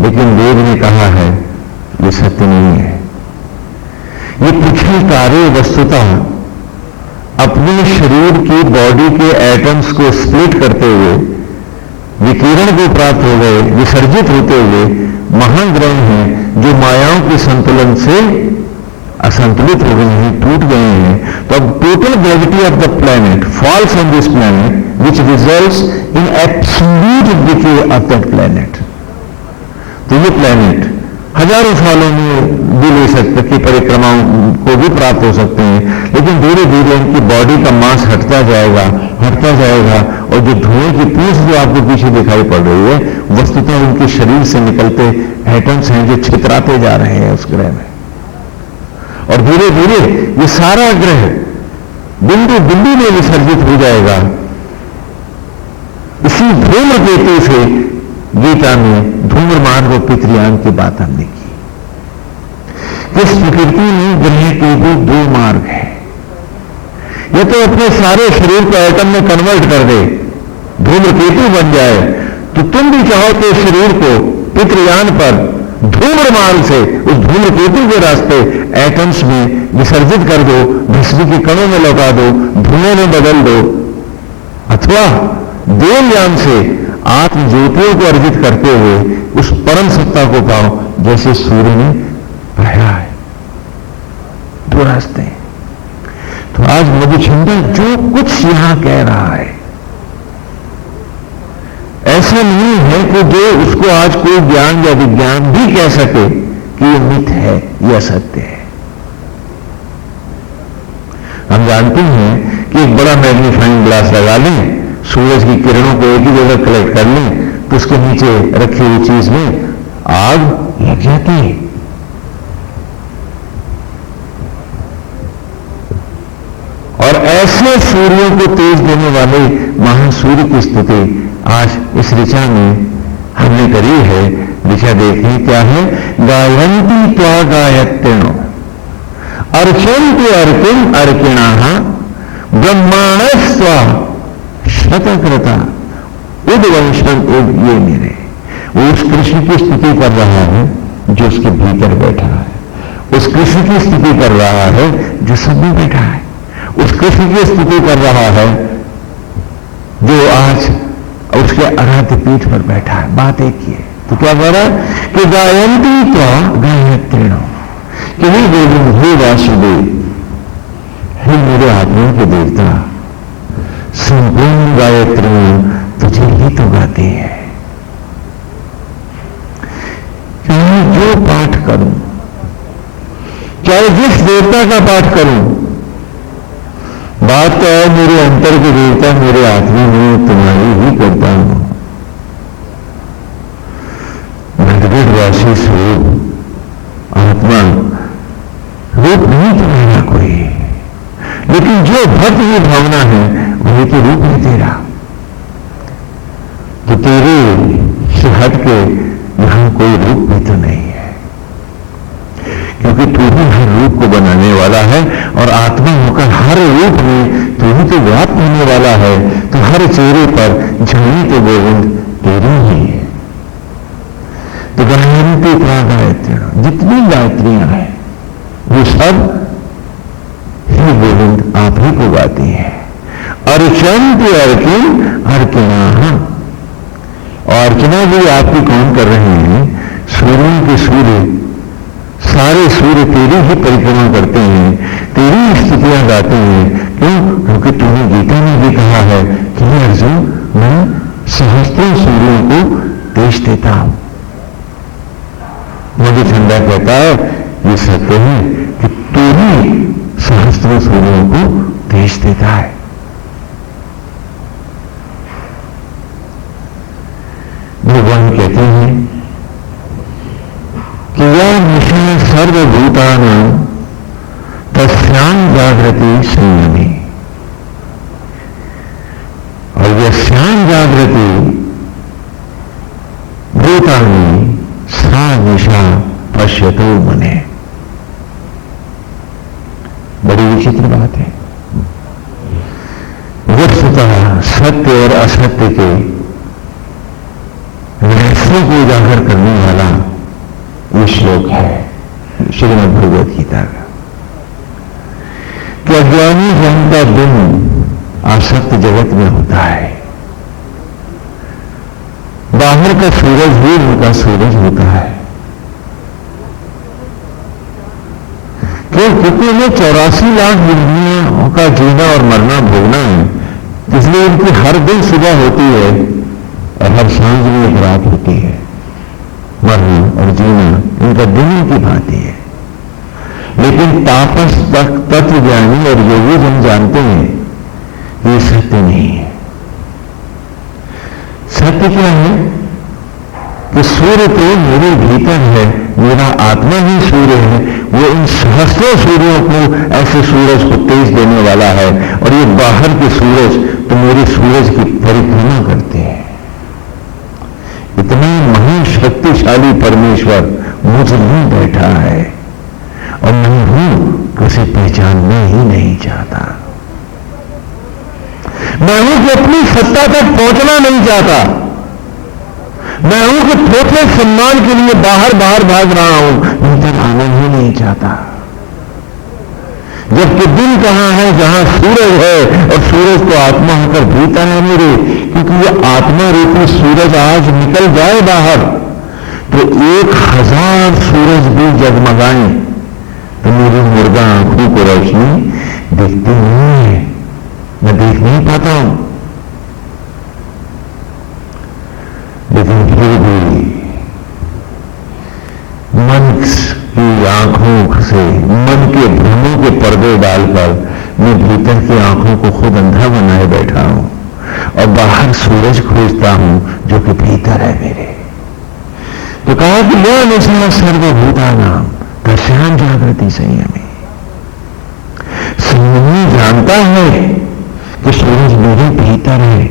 लेकिन वेद ने कहा है ये सत्य नहीं है। ये पुच्छल तारे वस्तुतः अपने शरीर की, बॉडी के एटम्स को स्प्लिट करते हुए विकिरण को प्राप्त हो गए, विसर्जित होते हुए महाग्रह हैं जो मायाओं के संतुलन से असंतुलित हो गए हैं, टूट गए हैं। तो अब total gravity of the planet falls on this planet which results in absolute decay of that planet. तो ये प्लैनेट हजारों सालों में भी ले सकते की परिक्रमाओं को भी प्राप्त हो सकते हैं, लेकिन धीरे धीरे इनकी बॉडी का मास हटता जाएगा, और जो धुएं की पूंछ जो आपको पीछे दिखाई पड़ रही है, वस्तुतः उनके शरीर से निकलते एटम्स हैं जो छितराते जा रहे हैं उस ग्रह में। और धीरे धीरे ये सारा ग्रह बिंदु बिंदु में विसर्जित हो जाएगा। इसी धूम्रकेतु से गीता में धूम्रमान व पितृयान की बात हमने की। इस प्रकृति में ग्रह के भी दो मार्ग है। ये तो अपने सारे शरीर को एटम में कन्वर्ट कर दे, धूम्रकेतु बन जाए, तो तुम भी चाहो तो शरीर को पितृयान पर धूम्रमान से उस धूम्रकेतु के रास्ते एटम्स में विसर्जित कर दो, भस्म के कणों में लौटा दो, धुएं में बदल दो, अथवा देवयान से आत्म ज्योतियों को अर्जित करते हुए उस परम सत्ता को पाओ, जैसे सूर्य ने पाया है। दो रास्ते। तो आज मधुचंदा जो कुछ यहां कह रहा है, ऐसा नहीं है कि जो उसको आज कोई ज्ञान या विज्ञान भी कह सके कि ये मिथ है या सत्य है। हम जानते हैं कि एक बड़ा मैग्नीफाइंग ग्लास लगा लें, सूरज की किरणों को एक ही जगह कलेक्ट कर लें, तो उसके नीचे रखी हुई चीज में आग लग जाती है। और ऐसे सूर्यों को तेज देने वाले महासूर्य की स्तुति आज इस ऋचा में हमने करी है। ऋचा देखिए क्या है, गायंती त्वा गायत्रिणो अर्चन्ति अर्किम अर्किणाः ब्रह्माणस्त्वा शतकृता उद्वंशम उद। ये मेरे वो उस कृष्ण की स्तुति कर रहा है जो उसके भीतर बैठा है, उस कृष्ण की स्तुति कर रहा है जो सब में बैठा है, उस कृष्ण की स्तुति कर रहा है जो आज उसके आराध्य पीठ पर बैठा है। बात एक ही है। तो क्या कह रहा है कि गायंती त्वा गायत्रिणो, कि हे गोविंद, हे वासुदेव, हे मेरे आत्मा के देवता, संपूर्ण गायत्री तुझे ही तो गाती है। चाहे जो पाठ करूं, चाहे जिस देवता का पाठ करूं, बात तो है मेरे अंतर के देवता मेरे आत्मा में तुम्हारी ही करता हूं। नदगढ़वासी स्वरूप आत्मा रूप नहीं तुम्हारा कोई, लेकिन जो भक्त की भावना है वही तो रूप है तेरा। तो तेरे से हट के यहां कोई रूप भी तो नहीं है, क्योंकि तू ही हर रूप को बनाने वाला है और आत्मा होकर हर रूप में तू ही तो व्याप्त होने वाला है। तो हर चेहरे पर झलनी तो गोविंद तेरी ही है। तो गायत्री गायत्री जितनी गायत्रियां हैं वो सब ही गोविंद आप ही को गाती है। अर्चन के अर्किन अर्चना, और अर्चना भी आपकी कौन कर रहे हैं? सूर्यों के सूर्य, सारे सूर्य तेरी ही परिक्रमा करते हैं, तेरी स्तुतियां गाते हैं। क्यों? क्योंकि तूने गीता में भी कहा है कि अर्जुन मैं सहस्त्रों सूर्यों को देश देता हूं। मुझे ठंडा कहता है ये सत्य है कि तू ही सहस्त्रों सूर्यों को देश देता है। भगवान कहते हैं कि यह निशा सर्वभूतानां तस्यां जागृति संयमी, और यस्यां जागृति भूतानि सा निशा पश्यतो मने। बड़ी विचित्र बात है। वस्तुतः सत्य और असत्य के रहस्य को उजागर करने वाला ये श्लोक है श्रीमद् भगवद गीता का, कि अज्ञानी जन का दिन आसक्त जगत में होता है, बाहर का सूरज ही उनका सूरज होता है। क्योंकि उन्हें 84 लाख जिंदगियों का जीना और मरना भोगना है, इसलिए उनकी हर दिन सुबह होती है और हर सांझ में एक रात होती है। मरना और जीना इनका दिन की भांति है। लेकिन तापस तत्व ज्ञानी और योगी जन जानते हैं ये सत्य नहीं है। सत्य क्या है कि सूर्य तो मेरे भीतर है, मेरा आत्मा ही सूर्य है। वो इन सहस्त्रों सूर्यों को, ऐसे सूरज को तेज देने वाला है, और ये बाहर के सूरज तो मेरे सूरज की परिक्रमा करते हैं। इतना महान शक्तिशाली परमेश्वर मुझ में बैठा है और मैं हूं कि उसे पहचानना ही नहीं चाहता। मैं हूं कि अपनी सत्ता तक पहुंचना नहीं चाहता। मैं हूं कि थोड़े सम्मान के लिए बाहर बाहर भाग रहा हूं, भीतर आना ही नहीं चाहता। जबकि दिन कहां है? जहां सूरज है, और सूरज तो आत्मा होकर भीतर है मेरे। क्योंकि ये आत्मा रूपी सूरज आज निकल जाए बाहर तो 1000 सूरज भी जगमगाएं तो मेरी मुर्दा आंखों को रोशनी दिखती नहीं है, मैं देख नहीं पाता हूं। लेकिन फिर भी मन की आंखों से, मन के भ्रमों के पर्दे डालकर मैं भीतर की आंखों को खुद अंधा बनाए बैठा हूं और बाहर सूरज खोजता हूं जो कि भीतर है मेरे। तो कहा कि यह अनुसार सर्वभूतानां तस्यां जागृति संयमी। संयमी जानता है कि सूरज मेरे भीतर है,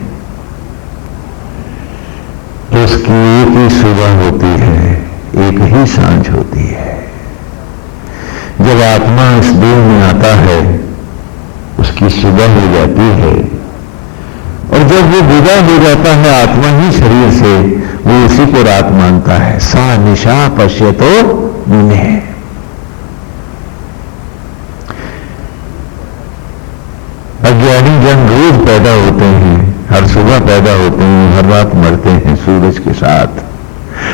तो उसकी एक ही सुबह होती है, एक ही सांझ होती है। जब आत्मा इस देह में आता है उसकी सुबह हो जाती है, और जब वो विदा हो जाता है आत्मा ही शरीर से, वो उसी को रात मानता है। सा निशा पश्यतो मुने। अज्ञानी जन रोज पैदा होते हैं, हर सुबह पैदा होते हैं, हर रात मरते हैं सूरज के साथ।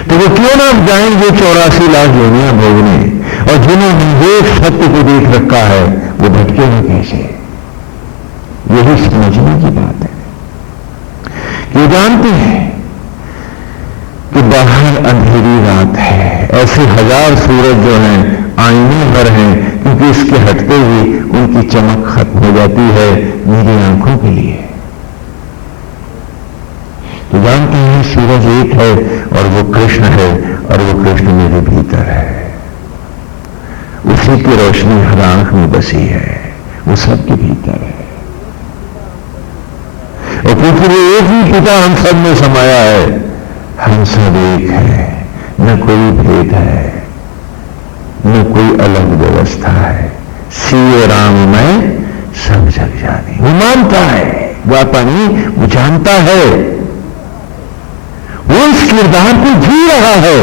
तो वो क्यों ना जाएंगे 84 लाख योनियां भोगने? और जिन्होंने एक सत्य को देख रखा है वो भटकेगा कैसे? यही समझने की बात है कि जानते हैं कि बाहर अंधेरी रात है, ऐसे हजार सूरज जो हैं आईने भर हैं, क्योंकि इसके हटते ही उनकी चमक खत्म हो जाती है मेरी आंखों के लिए। तो जानते हैं सूरज एक है और वो कृष्ण है, और वो कृष्ण मेरे भीतर है। उसी की रोशनी हर आंख में बसी है, वो सबके भीतर है। और क्योंकि वो एक ही पिता हम सब में समाया है, हम सब एक है, न कोई भेद है, न कोई अलग व्यवस्था है। सीए राम मैं सब जग जाने, वो मानता है, गाता नहीं, वो जानता है, वो इस किरदार को जी रहा है,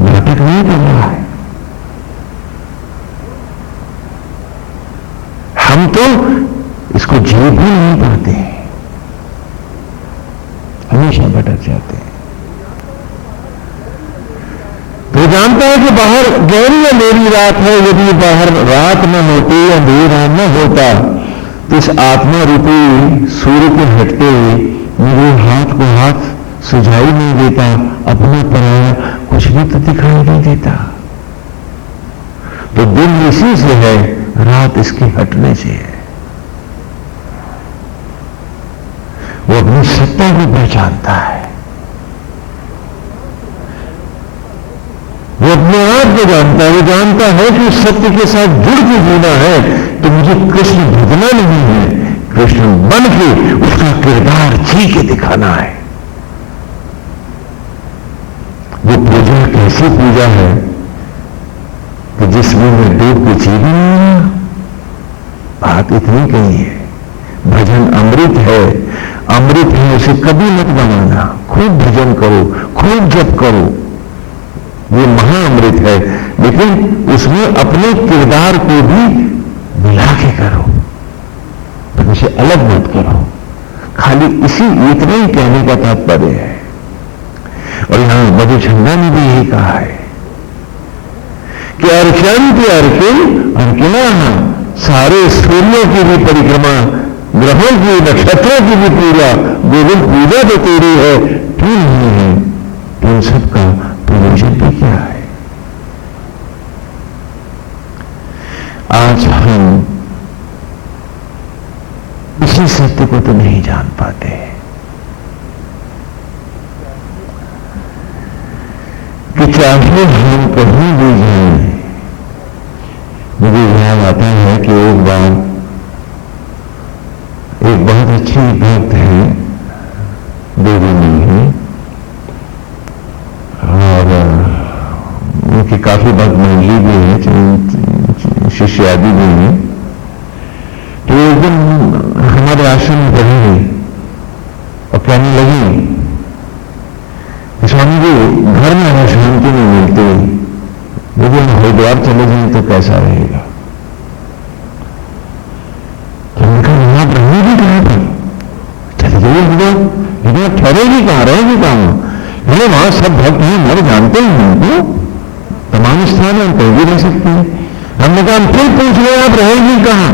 नाटक नहीं कर रहा है। हम तो इसको जी भी नहीं पाते हैं, हमेशा भटक जाते हैं। तो जानता है कि बाहर गहरी अंधेरी रात है, यदि बाहर रात न होती, अंधेरा न होता, तो इस आत्मा रूपी सूर्य के हटते हुए मेरे हाथ को हाथ सुझाई नहीं देता, अपना पराया कुछ भी तो दिखाई नहीं देता। तो दिन इसी से है, रात इसके हटने से है। वो अपनी सत्ता को पहचानता है, वो अपने आप को जानता है। वो जानता है कि सत्य के साथ जुड़ के जीना है, तो मुझे कृष्ण भजना नहीं है, कृष्ण बन के उसका किरदार जी के दिखाना है। वो पूजा कैसी पूजा है कि जिसमें मैं डूब के जी भी नहीं, बात इतनी कही है। भजन अमृत है, अमृत है, उसे कभी मत बनाना। खूब भजन करो, खूब जप करो, ये महाअमृत है, लेकिन उसमें अपने किरदार को भी मिला के करो, पर उसे अलग मत करो। खाली इसी इतना ही कहने का तात्पर्य है। और यहां मधुचंदा ने भी यही कहा है कि अर्चंत अर्किन अर्किना, सारे सूर्यों की भी परिक्रमा, ग्रहों की, नक्षत्रों की भी पूजा, गोविंद पूजा तो तेरी है, क्यों नहीं है? तो सबका प्रयोजन भी क्या है? आज हम इसी सत्य को तो नहीं जान पाते कि चाहे हम कहीं भी जाएं। मुझे याद आता है कि एक बार एक बहुत अच्छी भक्त है, देवी नहीं है, और उनकी काफी भक्त मंडली भी है, शिष्य आदि भी है। तो एक दिन हमारे आश्रम में पढ़ी गई और कहने लगी, स्वामी जी घर में हमें शांति नहीं मिलती, यदि हम हरिद्वार चले जाएं तो कैसा रहेगा? तो उनका यहाँ रहेगी कहां पर? चले जाइए हरिद्वार, लेकिन ठहरेगी कहां, रहेगी कहां? बोले वहां सब भक्त हैं, मर जानते हैं उनको, तमाम स्थान हम कहीं भी रह सकते हैं। हमने कहा हम फिर पूछ रहे आप रहेगी कहां?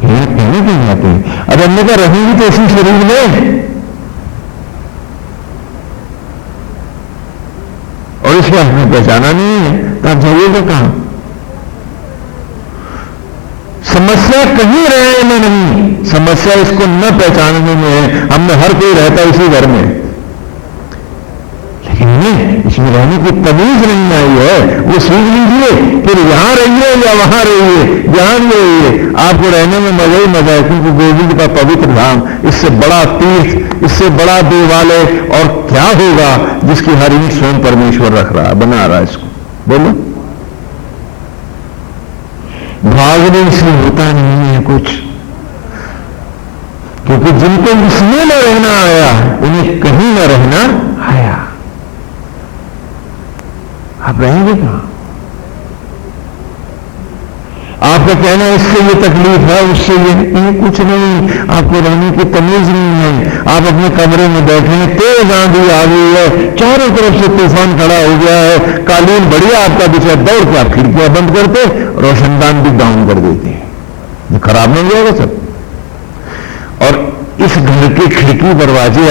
कहने क्यों जाते हैं? अब हमने कहा रहेंगी तो इसी शरीर में, और इसलिए हमें पहचाना नहीं है, तो आप जाइएगा कहां? समस्या कहीं रहने में नहीं, समस्या इसको न पहचानने में है। हमने हर कोई रहता है इसी घर में, लेकिन नहीं, इसमें रहने की तमीज नहीं आई है। वो सीख लीजिए, फिर यहां रहिए या वहां रहिए, जहां भी रहिए, आपको रहने में मजा ही मजा है, क्योंकि गोविंद का पवित्र धाम, इससे बड़ा तीर्थ, इससे बड़ा देवालय और क्या होगा जिसकी हर ईंट स्वयं परमेश्वर रख रहा, बना रहा है इसको। बोलो, भागने से होता नहीं है कुछ, क्योंकि जिनको इसमें न रहना आया उन्हें कहीं न रहना आया। आप रहेंगे कहां? आपका कहना इससे ये तकलीफ है, उससे ये कुछ नहीं, आपको रहने की तमीज नहीं है। आप अपने कमरे में बैठे हैं, तेज आंधी आ गई है, चारों तरफ से तूफान खड़ा हो गया है, कालीन बढ़िया आपका बिछा, दौड़ के आप खिड़कियां बंद करते, रोशनदान भी डाउन कर देते हैं। जो खराब नहीं हो जाएगा सब। और इस घर के खिड़की दरवाजे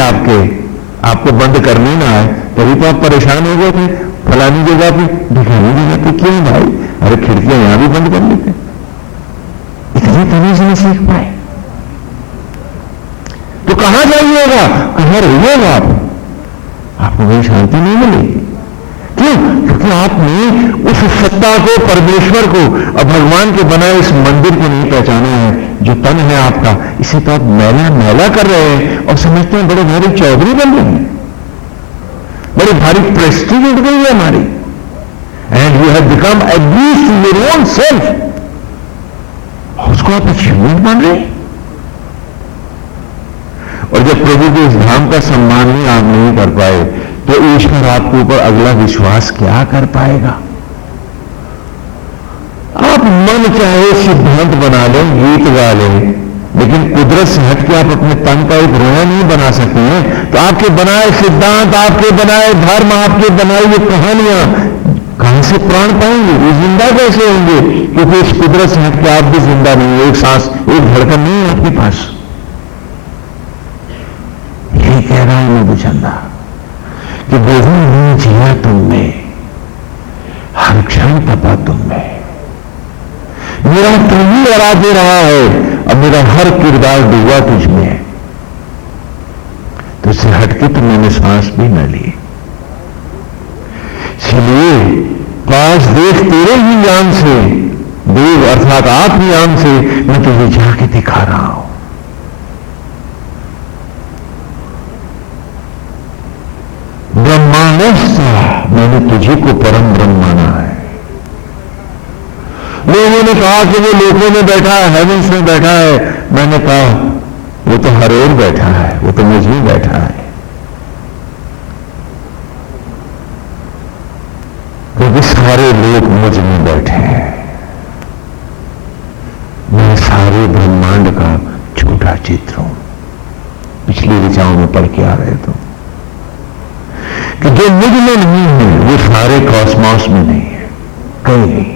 आपको बंद करने ना आए, तभी तो आप परेशान हो गए थे फलानी जगह पे ढिकानी जगह पे। क्यों भाई, अरे खिड़कियां यहां भी बंद कर लेते, इतनी तमीज नहीं सीख पाए तो कहां जाइएगा, कहां रहिएगा आपको वही शांति नहीं मिलेगी। क्यों? क्योंकि आपने उस सत्ता को, परमेश्वर को और भगवान के बनाए इस मंदिर को नहीं पहचाना है। जो तन है आपका, इसे तो आप मैला मैला कर रहे हैं और समझते हैं बड़े भारी चौधरी बन रहे हैं, बड़ी भारी प्रेस्टीज उठ गई है हमारी। And you have become abused to your own self, उसको आप अचीवमेंट मान रहे हैं। और जब प्रभु के इस धाम का सम्मान ही आप नहीं कर पाए तो ईश्वर आपके ऊपर अगला विश्वास क्या कर पाएगा। आप मन चाहे सिद्धांत बना लें, गीत गा लें, लेकिन कुदरत से हट के आप अपने तन का एक रोया नहीं बना सकते हैं। तो आपके बनाए सिद्धांत, आपके बनाए धर्म, आपके बनाई ये कहानियां कहां से प्राण पाएंगे, ये जिंदा कैसे होंगे? क्योंकि इस कुदरत से हट के आप भी जिंदा नहीं है, एक सांस, एक धड़कन नहीं है आपके पास। यही कह रहा हूं मैं बुझंदा कि बहु नहीं जिया तुम में, हर क्षण तपा तुम में, मेरा तुम ही आराध्य रहा है और मेरा हर किरदार डूबा तुझ में। तो इससे हटके तो मैंने सांस भी न ली। इसलिए काश देख तेरे ही ज्ञान से, देव अर्थात आप ही ज्ञान से मैं तुझे जाके दिखा रहा हूं। ब्रह्मांडस्था, मैंने तुझे को परम ब्रह्म माना है। लोगों ने कहा कि वो लोकों में बैठा है, हेवेंस में बैठा है। मैंने कहा वो तो हर ओर बैठा है, वो तो मुझ में बैठा है। क्योंकि सारे लोग मुझ में बैठे हैं। मैं सारे ब्रह्मांड का छोटा चित्र हूं। पिछली ऋचाओं में पढ़ के आ रहे तो कि जो मुझ में नहीं है वो सारे कॉस्मॉस में नहीं है, कहीं नहीं।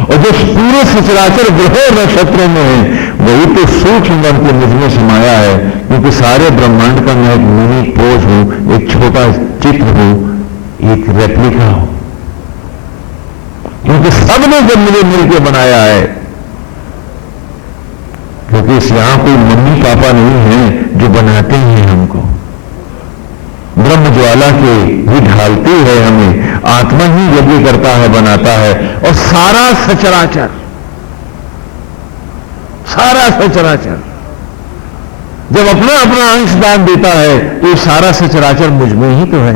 और जो पूरे सचराचर ग्रहों नक्षत्रों में है वही तो सूक्ष्म मन के मुझ में समाया है। क्योंकि सारे ब्रह्मांड का मैं एक मिनी पोज हूं, एक छोटा चित्र हूं, एक रेप्लिका हूं। क्योंकि सबने जब मुझे मिलकर बनाया है, क्योंकि इस यहां कोई मम्मी पापा नहीं है जो बनाते हैं हमको, ब्रह्म ज्वाला के ही ढालती है हमें, आत्मा ही यज्ञ करता है, बनाता है। और सारा सचराचर जब अपना अपना अंश दान देता है तो सारा सचराचर मुझ में ही तो है,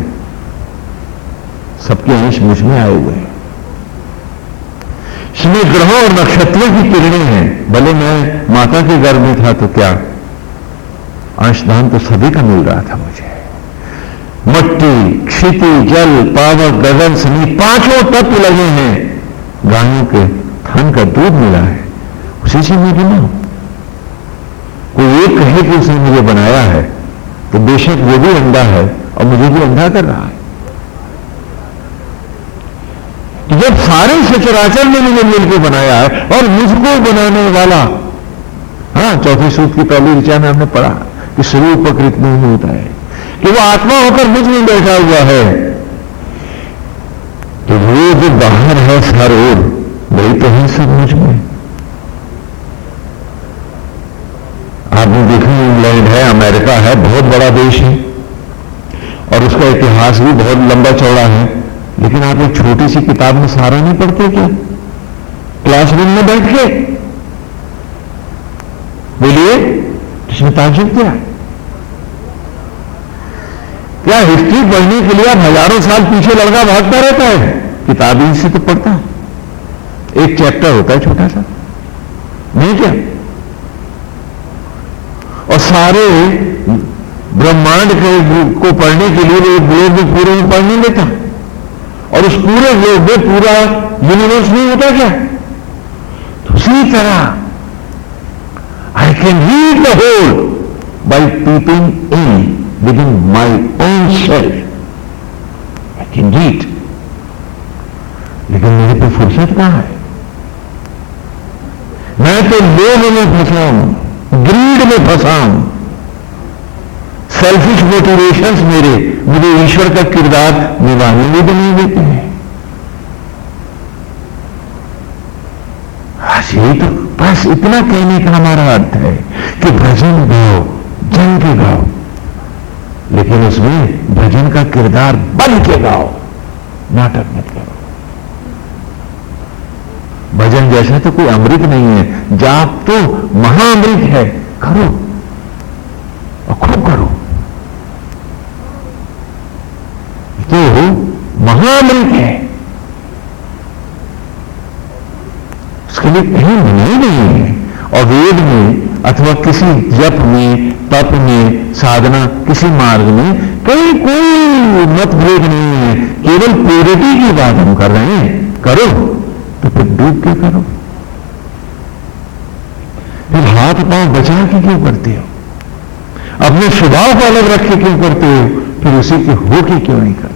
सबके अंश मुझ में आए हुए हैं। इसमें ग्रहों और नक्षत्रों की किरणें हैं। भले मैं माता के गर्भ में था तो क्या अंशदान तो सभी का मिल रहा था मुझे। मट्टी, क्षिति, जल, पावक, गगन सनी पांचों तत्व लगे हैं। गायों के थन का दूध मिला है, उसी से मैं बना हूं। कोई एक कहे कि उसने मुझे बनाया है तो बेशक वो भी अंधा है और मुझे भी अंधा कर रहा है। तो जब सारे सचराचर ने मुझे मिलकर बनाया है और मुझको बनाने वाला, हाँ, चौथे सूत्र की पहली ऋचा में हमने पढ़ा कि स्वरूप उपकृत नहीं होता है, कि वो आत्मा होकर मुझ में बैठा हुआ है। तो वो जो बाहर है हर ओर, वही तो है सब मुझ में। आपने देखा इंग्लैंड है, अमेरिका है, बहुत बड़ा देश है और उसका इतिहास भी बहुत लंबा चौड़ा है। लेकिन आप एक छोटी सी किताब में सारा नहीं पढ़ते क्या? क्लासरूम में बैठ के बोलिए, इसमें ताज्जुब क्या हिस्ट्री पढ़ने के लिए आप हजारों साल पीछे लड़का भागता रहता है? किताब ही से तो पढ़ता है, एक चैप्टर होता है छोटा सा, नहीं क्या? और सारे ब्रह्मांड को पढ़ने के लिए एक ग्लोब में पूरे में पढ़ नहीं लेता, और उस पूरे ग्लोब में पूरा यूनिवर्स नहीं होता क्या? तो उसी तरह I can read the whole by peeping in within my own self. I can read. लेकिन मेरे पे फुर्सत कहां है? मैं तो लोभ में फंसा हूं, ग्रीड में फंसा हूं, सेल्फिश मोटिवेशंस मुझे ईश्वर का किरदार निभाने भी तो नहीं देते हैं। यही तो बस इतना कहने का हमारा अर्थ है कि भजन गाओ, जन के गाओ, लेकिन उसमें भजन का किरदार बन के गाओ, नाटक मत करो। भजन जैसा तो कोई अमृत नहीं है, जाप तो महाअमृत है, करो और खूब करो, तो महाअमृत है। उसके लिए कहीं मनाही नहीं है। और वेद में अथवा किसी जप में, तप में, साधना, किसी मार्ग में कहीं कोई मतभेद नहीं है। केवल प्योरिटी की बात हम कर रहे हैं। करो तो फिर डूब के करो, फिर हाथ पांव बचा के क्यों करते हो? अपने स्वभाव को अलग रख के क्यों करते हो? फिर उसी के हो के क्यों नहीं करते?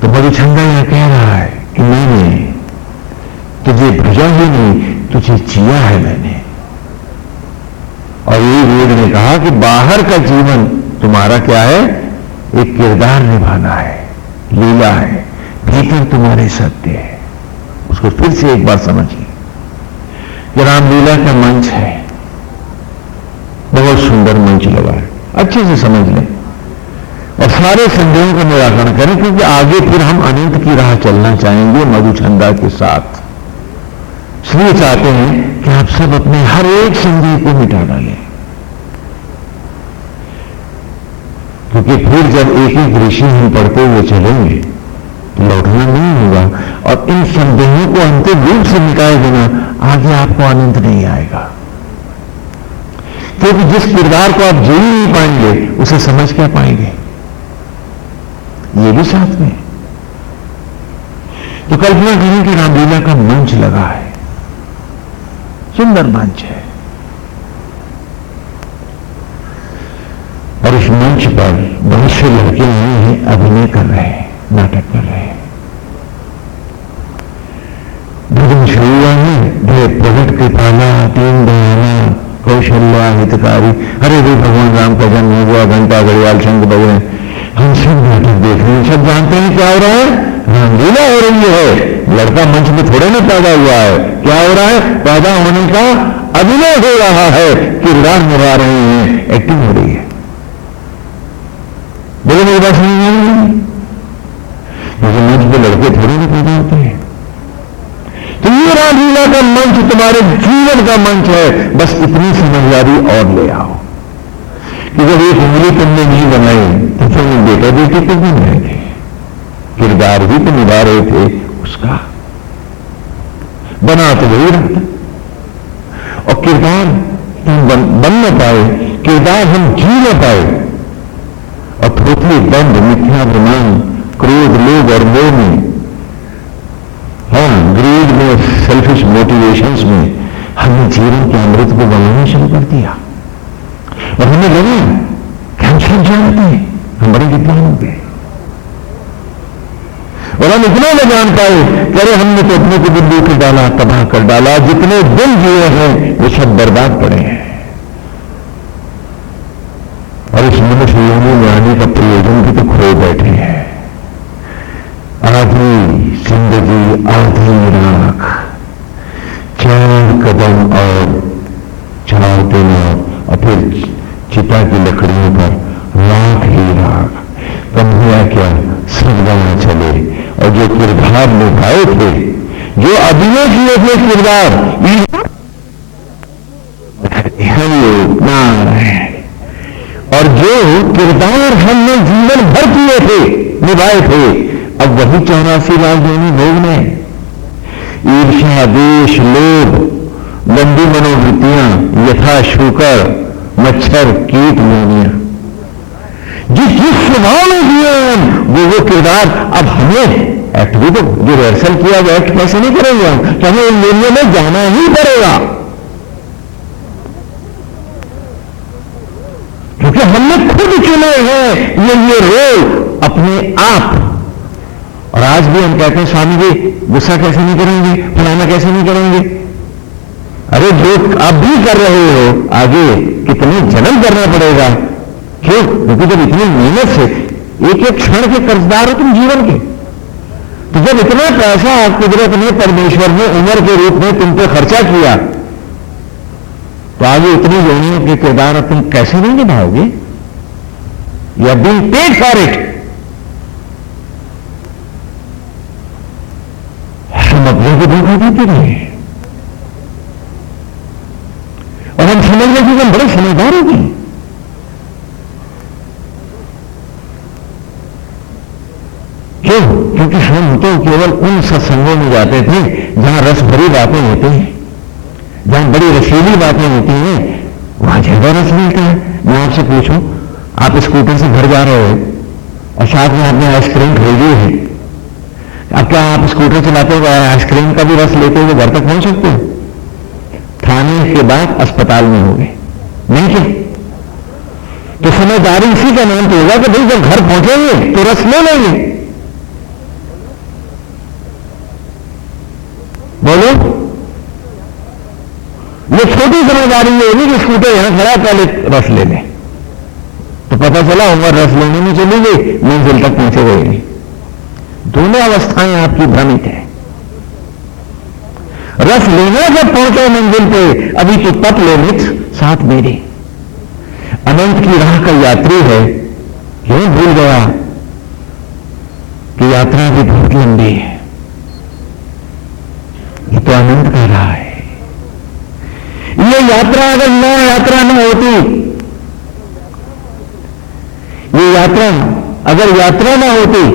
तो मधुचंदा यह कह रहा है कि मैंने तुझे भेजा ही नहीं, तुझे जिया है मैंने। और ये वेद ने कहा कि बाहर का जीवन तुम्हारा क्या है? एक किरदार निभाना है, लीला है, भीतर तुम्हारे सत्य है। उसको फिर से एक बार समझिए कि रामलीला का मंच है, बहुत सुंदर मंच लगा है, अच्छे से समझ लें और सारे संदेहों का निराकरण करें, क्योंकि आगे फिर हम अनंत की राह चलना चाहेंगे मधुचंदा के साथ। इसलिए चाहते हैं कि आप सब अपने हर एक संदेह को मिटा डालें, क्योंकि फिर जब एक एक ऋषि हम पढ़ते हुए चलेंगे तो लौटना नहीं होगा, और इन संदेहों को अंतिम रूप से मिटाए बिना आगे आपको आनंद नहीं आएगा। क्योंकि जिस किरदार को आप जी नहीं पाएंगे उसे समझ क्या पाएंगे? ये भी साथ में। तो कल्पना करें कि रामलीला का मंच लगा है, सुंदर मंच है, और इस मंच पर बहुत से लड़के आए हैं, अभिनय कर रहे हैं, नाटक कर रहे हैं। भजन शुरू है, प्रगट कृपाला, दीन दयाला, कौशल्या हितकारी, हरे रे भगवान राम का जन्म हुआ, घंटा घड़ियाल शंख बजे। हम सब नाटक देख रहे हैं, सब जानते हैं क्या हो रहा है? रामलीला हो रही है। लड़का मंच में थोड़े ना पैदा हुआ है, क्या हो रहा है? पैदा होने का अभिनय हो रहा है, किरदार निभा रहे हैं, एक्टिंग हो रही है। बोले मेरी बात समझ नहीं, क्योंकि मंच पे लड़के थोड़े ना पैदा होते हैं। तो ये रामलीला का मंच तुम्हारे जीवन का मंच है, बस इतनी समझदारी और ले आओ कि जब एक उंगली तुमने नहीं बनाई तो तुम बेटा बेटी को बन रहे थे, किरदार भी तो निभा रहे थे उसका, बना तो वही रहता। और किरदार तुम बन न पाए, किरदार हम जी न पाए, और थोथली दंड, मिथ्याभिमान, क्रोध, लोभ और मोह में, हाँ ग्रीड में, सेल्फिश मोटिवेशंस में हमने जीवन के अमृत को बनाना शुरू कर दिया। और हमें लगा कि हम सब जानते हैं, हम बड़े विद्वान हो गए, और हम इतना न जान पाए कि अरे हमने तो अपने को बिंदु कर डाला, तबाह कर डाला, जितने दिन जिए हैं वो सब बर्बाद पड़े हैं। और इस मनुष्य योनि में आने का प्रयोजन भी तो खो बैठे हैं। आधी जिंदगी आधी राख, 4 कदम और 4 दिन और फिर चिता की लकड़ियों पर राख ही राख। कम हुआ क्या? सब गवा चले। और जो किरदार निभाए थे, जो अभिनय किए थे किरदार, हम लोग नारायण, और जो किरदार हमने जीवन भर किए थे, निभाए थे, अब वही 84 लाख योनि भोगने। ईर्ष्या, द्वेष, लोभ, गंदी मनोवृत्तियां, यथा शुकर, मच्छर, कीट योनियां, जिस स्वभाव में दिए हम वो किरदार अब हमें एक्ट भी तो जो रिहर्सल किया वो एक्ट कैसे नहीं करेंगे हम? तो हमें इन दुनिया में जाना ही पड़ेगा, क्योंकि हमने खुद चुने हैं ये रोल अपने आप। और आज भी हम कहते हैं स्वामी जी गुस्सा कैसे नहीं करेंगे, फलाना कैसे नहीं करेंगे। अरे जो आप भी कर रहे हो आगे कितने जन्म करना पड़ेगा। क्यों? क्योंकि जब इतनी मेहनत से एक एक क्षण के कर्जदार हो तुम जीवन के, तो जब इतना पैसा कुदरत ने परमेश्वर ने उम्र के रूप में तुम पे खर्चा किया, तो आगे इतनी योनियों के किरदार तुम कैसे नहीं निभाओगे? You are being paid for it. हम अपने को धोखा देते रहे और हम समझ रहे कि हम बड़े समझदार हो गए। क्यों? क्योंकि हम तो केवल उन सत्संगों में जाते थे जहां रस भरी बातें होती हैं, जहां बड़ी रसीली बातें होती हैं, वहां ज्यादा रस मिलता है। मैं आपसे पूछूं, आप स्कूटर से घर जा रहे हो और साथ में आपने आइसक्रीम खरीदी है, अब क्या आप स्कूटर चलाते हुए आइसक्रीम का भी रस लेते हुए घर तक पहुंच सकते हो? थाने के बाद अस्पताल में हो गए नहीं क्या? तो समझदारी इसी का नाम तो होगा कि भाई जब घर पहुंचेंगे तो रस ले लेंगे। बोलो, ये छोटी समझदारी ये होगी कि स्कूटर यहां खड़ा पहले रस ले लें, तो पता चला उम्र रस लेने में चली गई, मंजिल तक पहुंचे गए नहीं। दोनों अवस्थाएं आपकी भ्रमित है। रस लेना जब पहुंचे मंजिल पे, अभी तो तप ले मित्र साथ मेरे, अनंत की राह का यात्री है। क्यों भूल गया कि यात्रा भी बहुत लंबी है, ये तो अनंत का राह है। ये यात्रा अगर नया यात्रा न होती, ये यात्रा अगर यात्रा न होती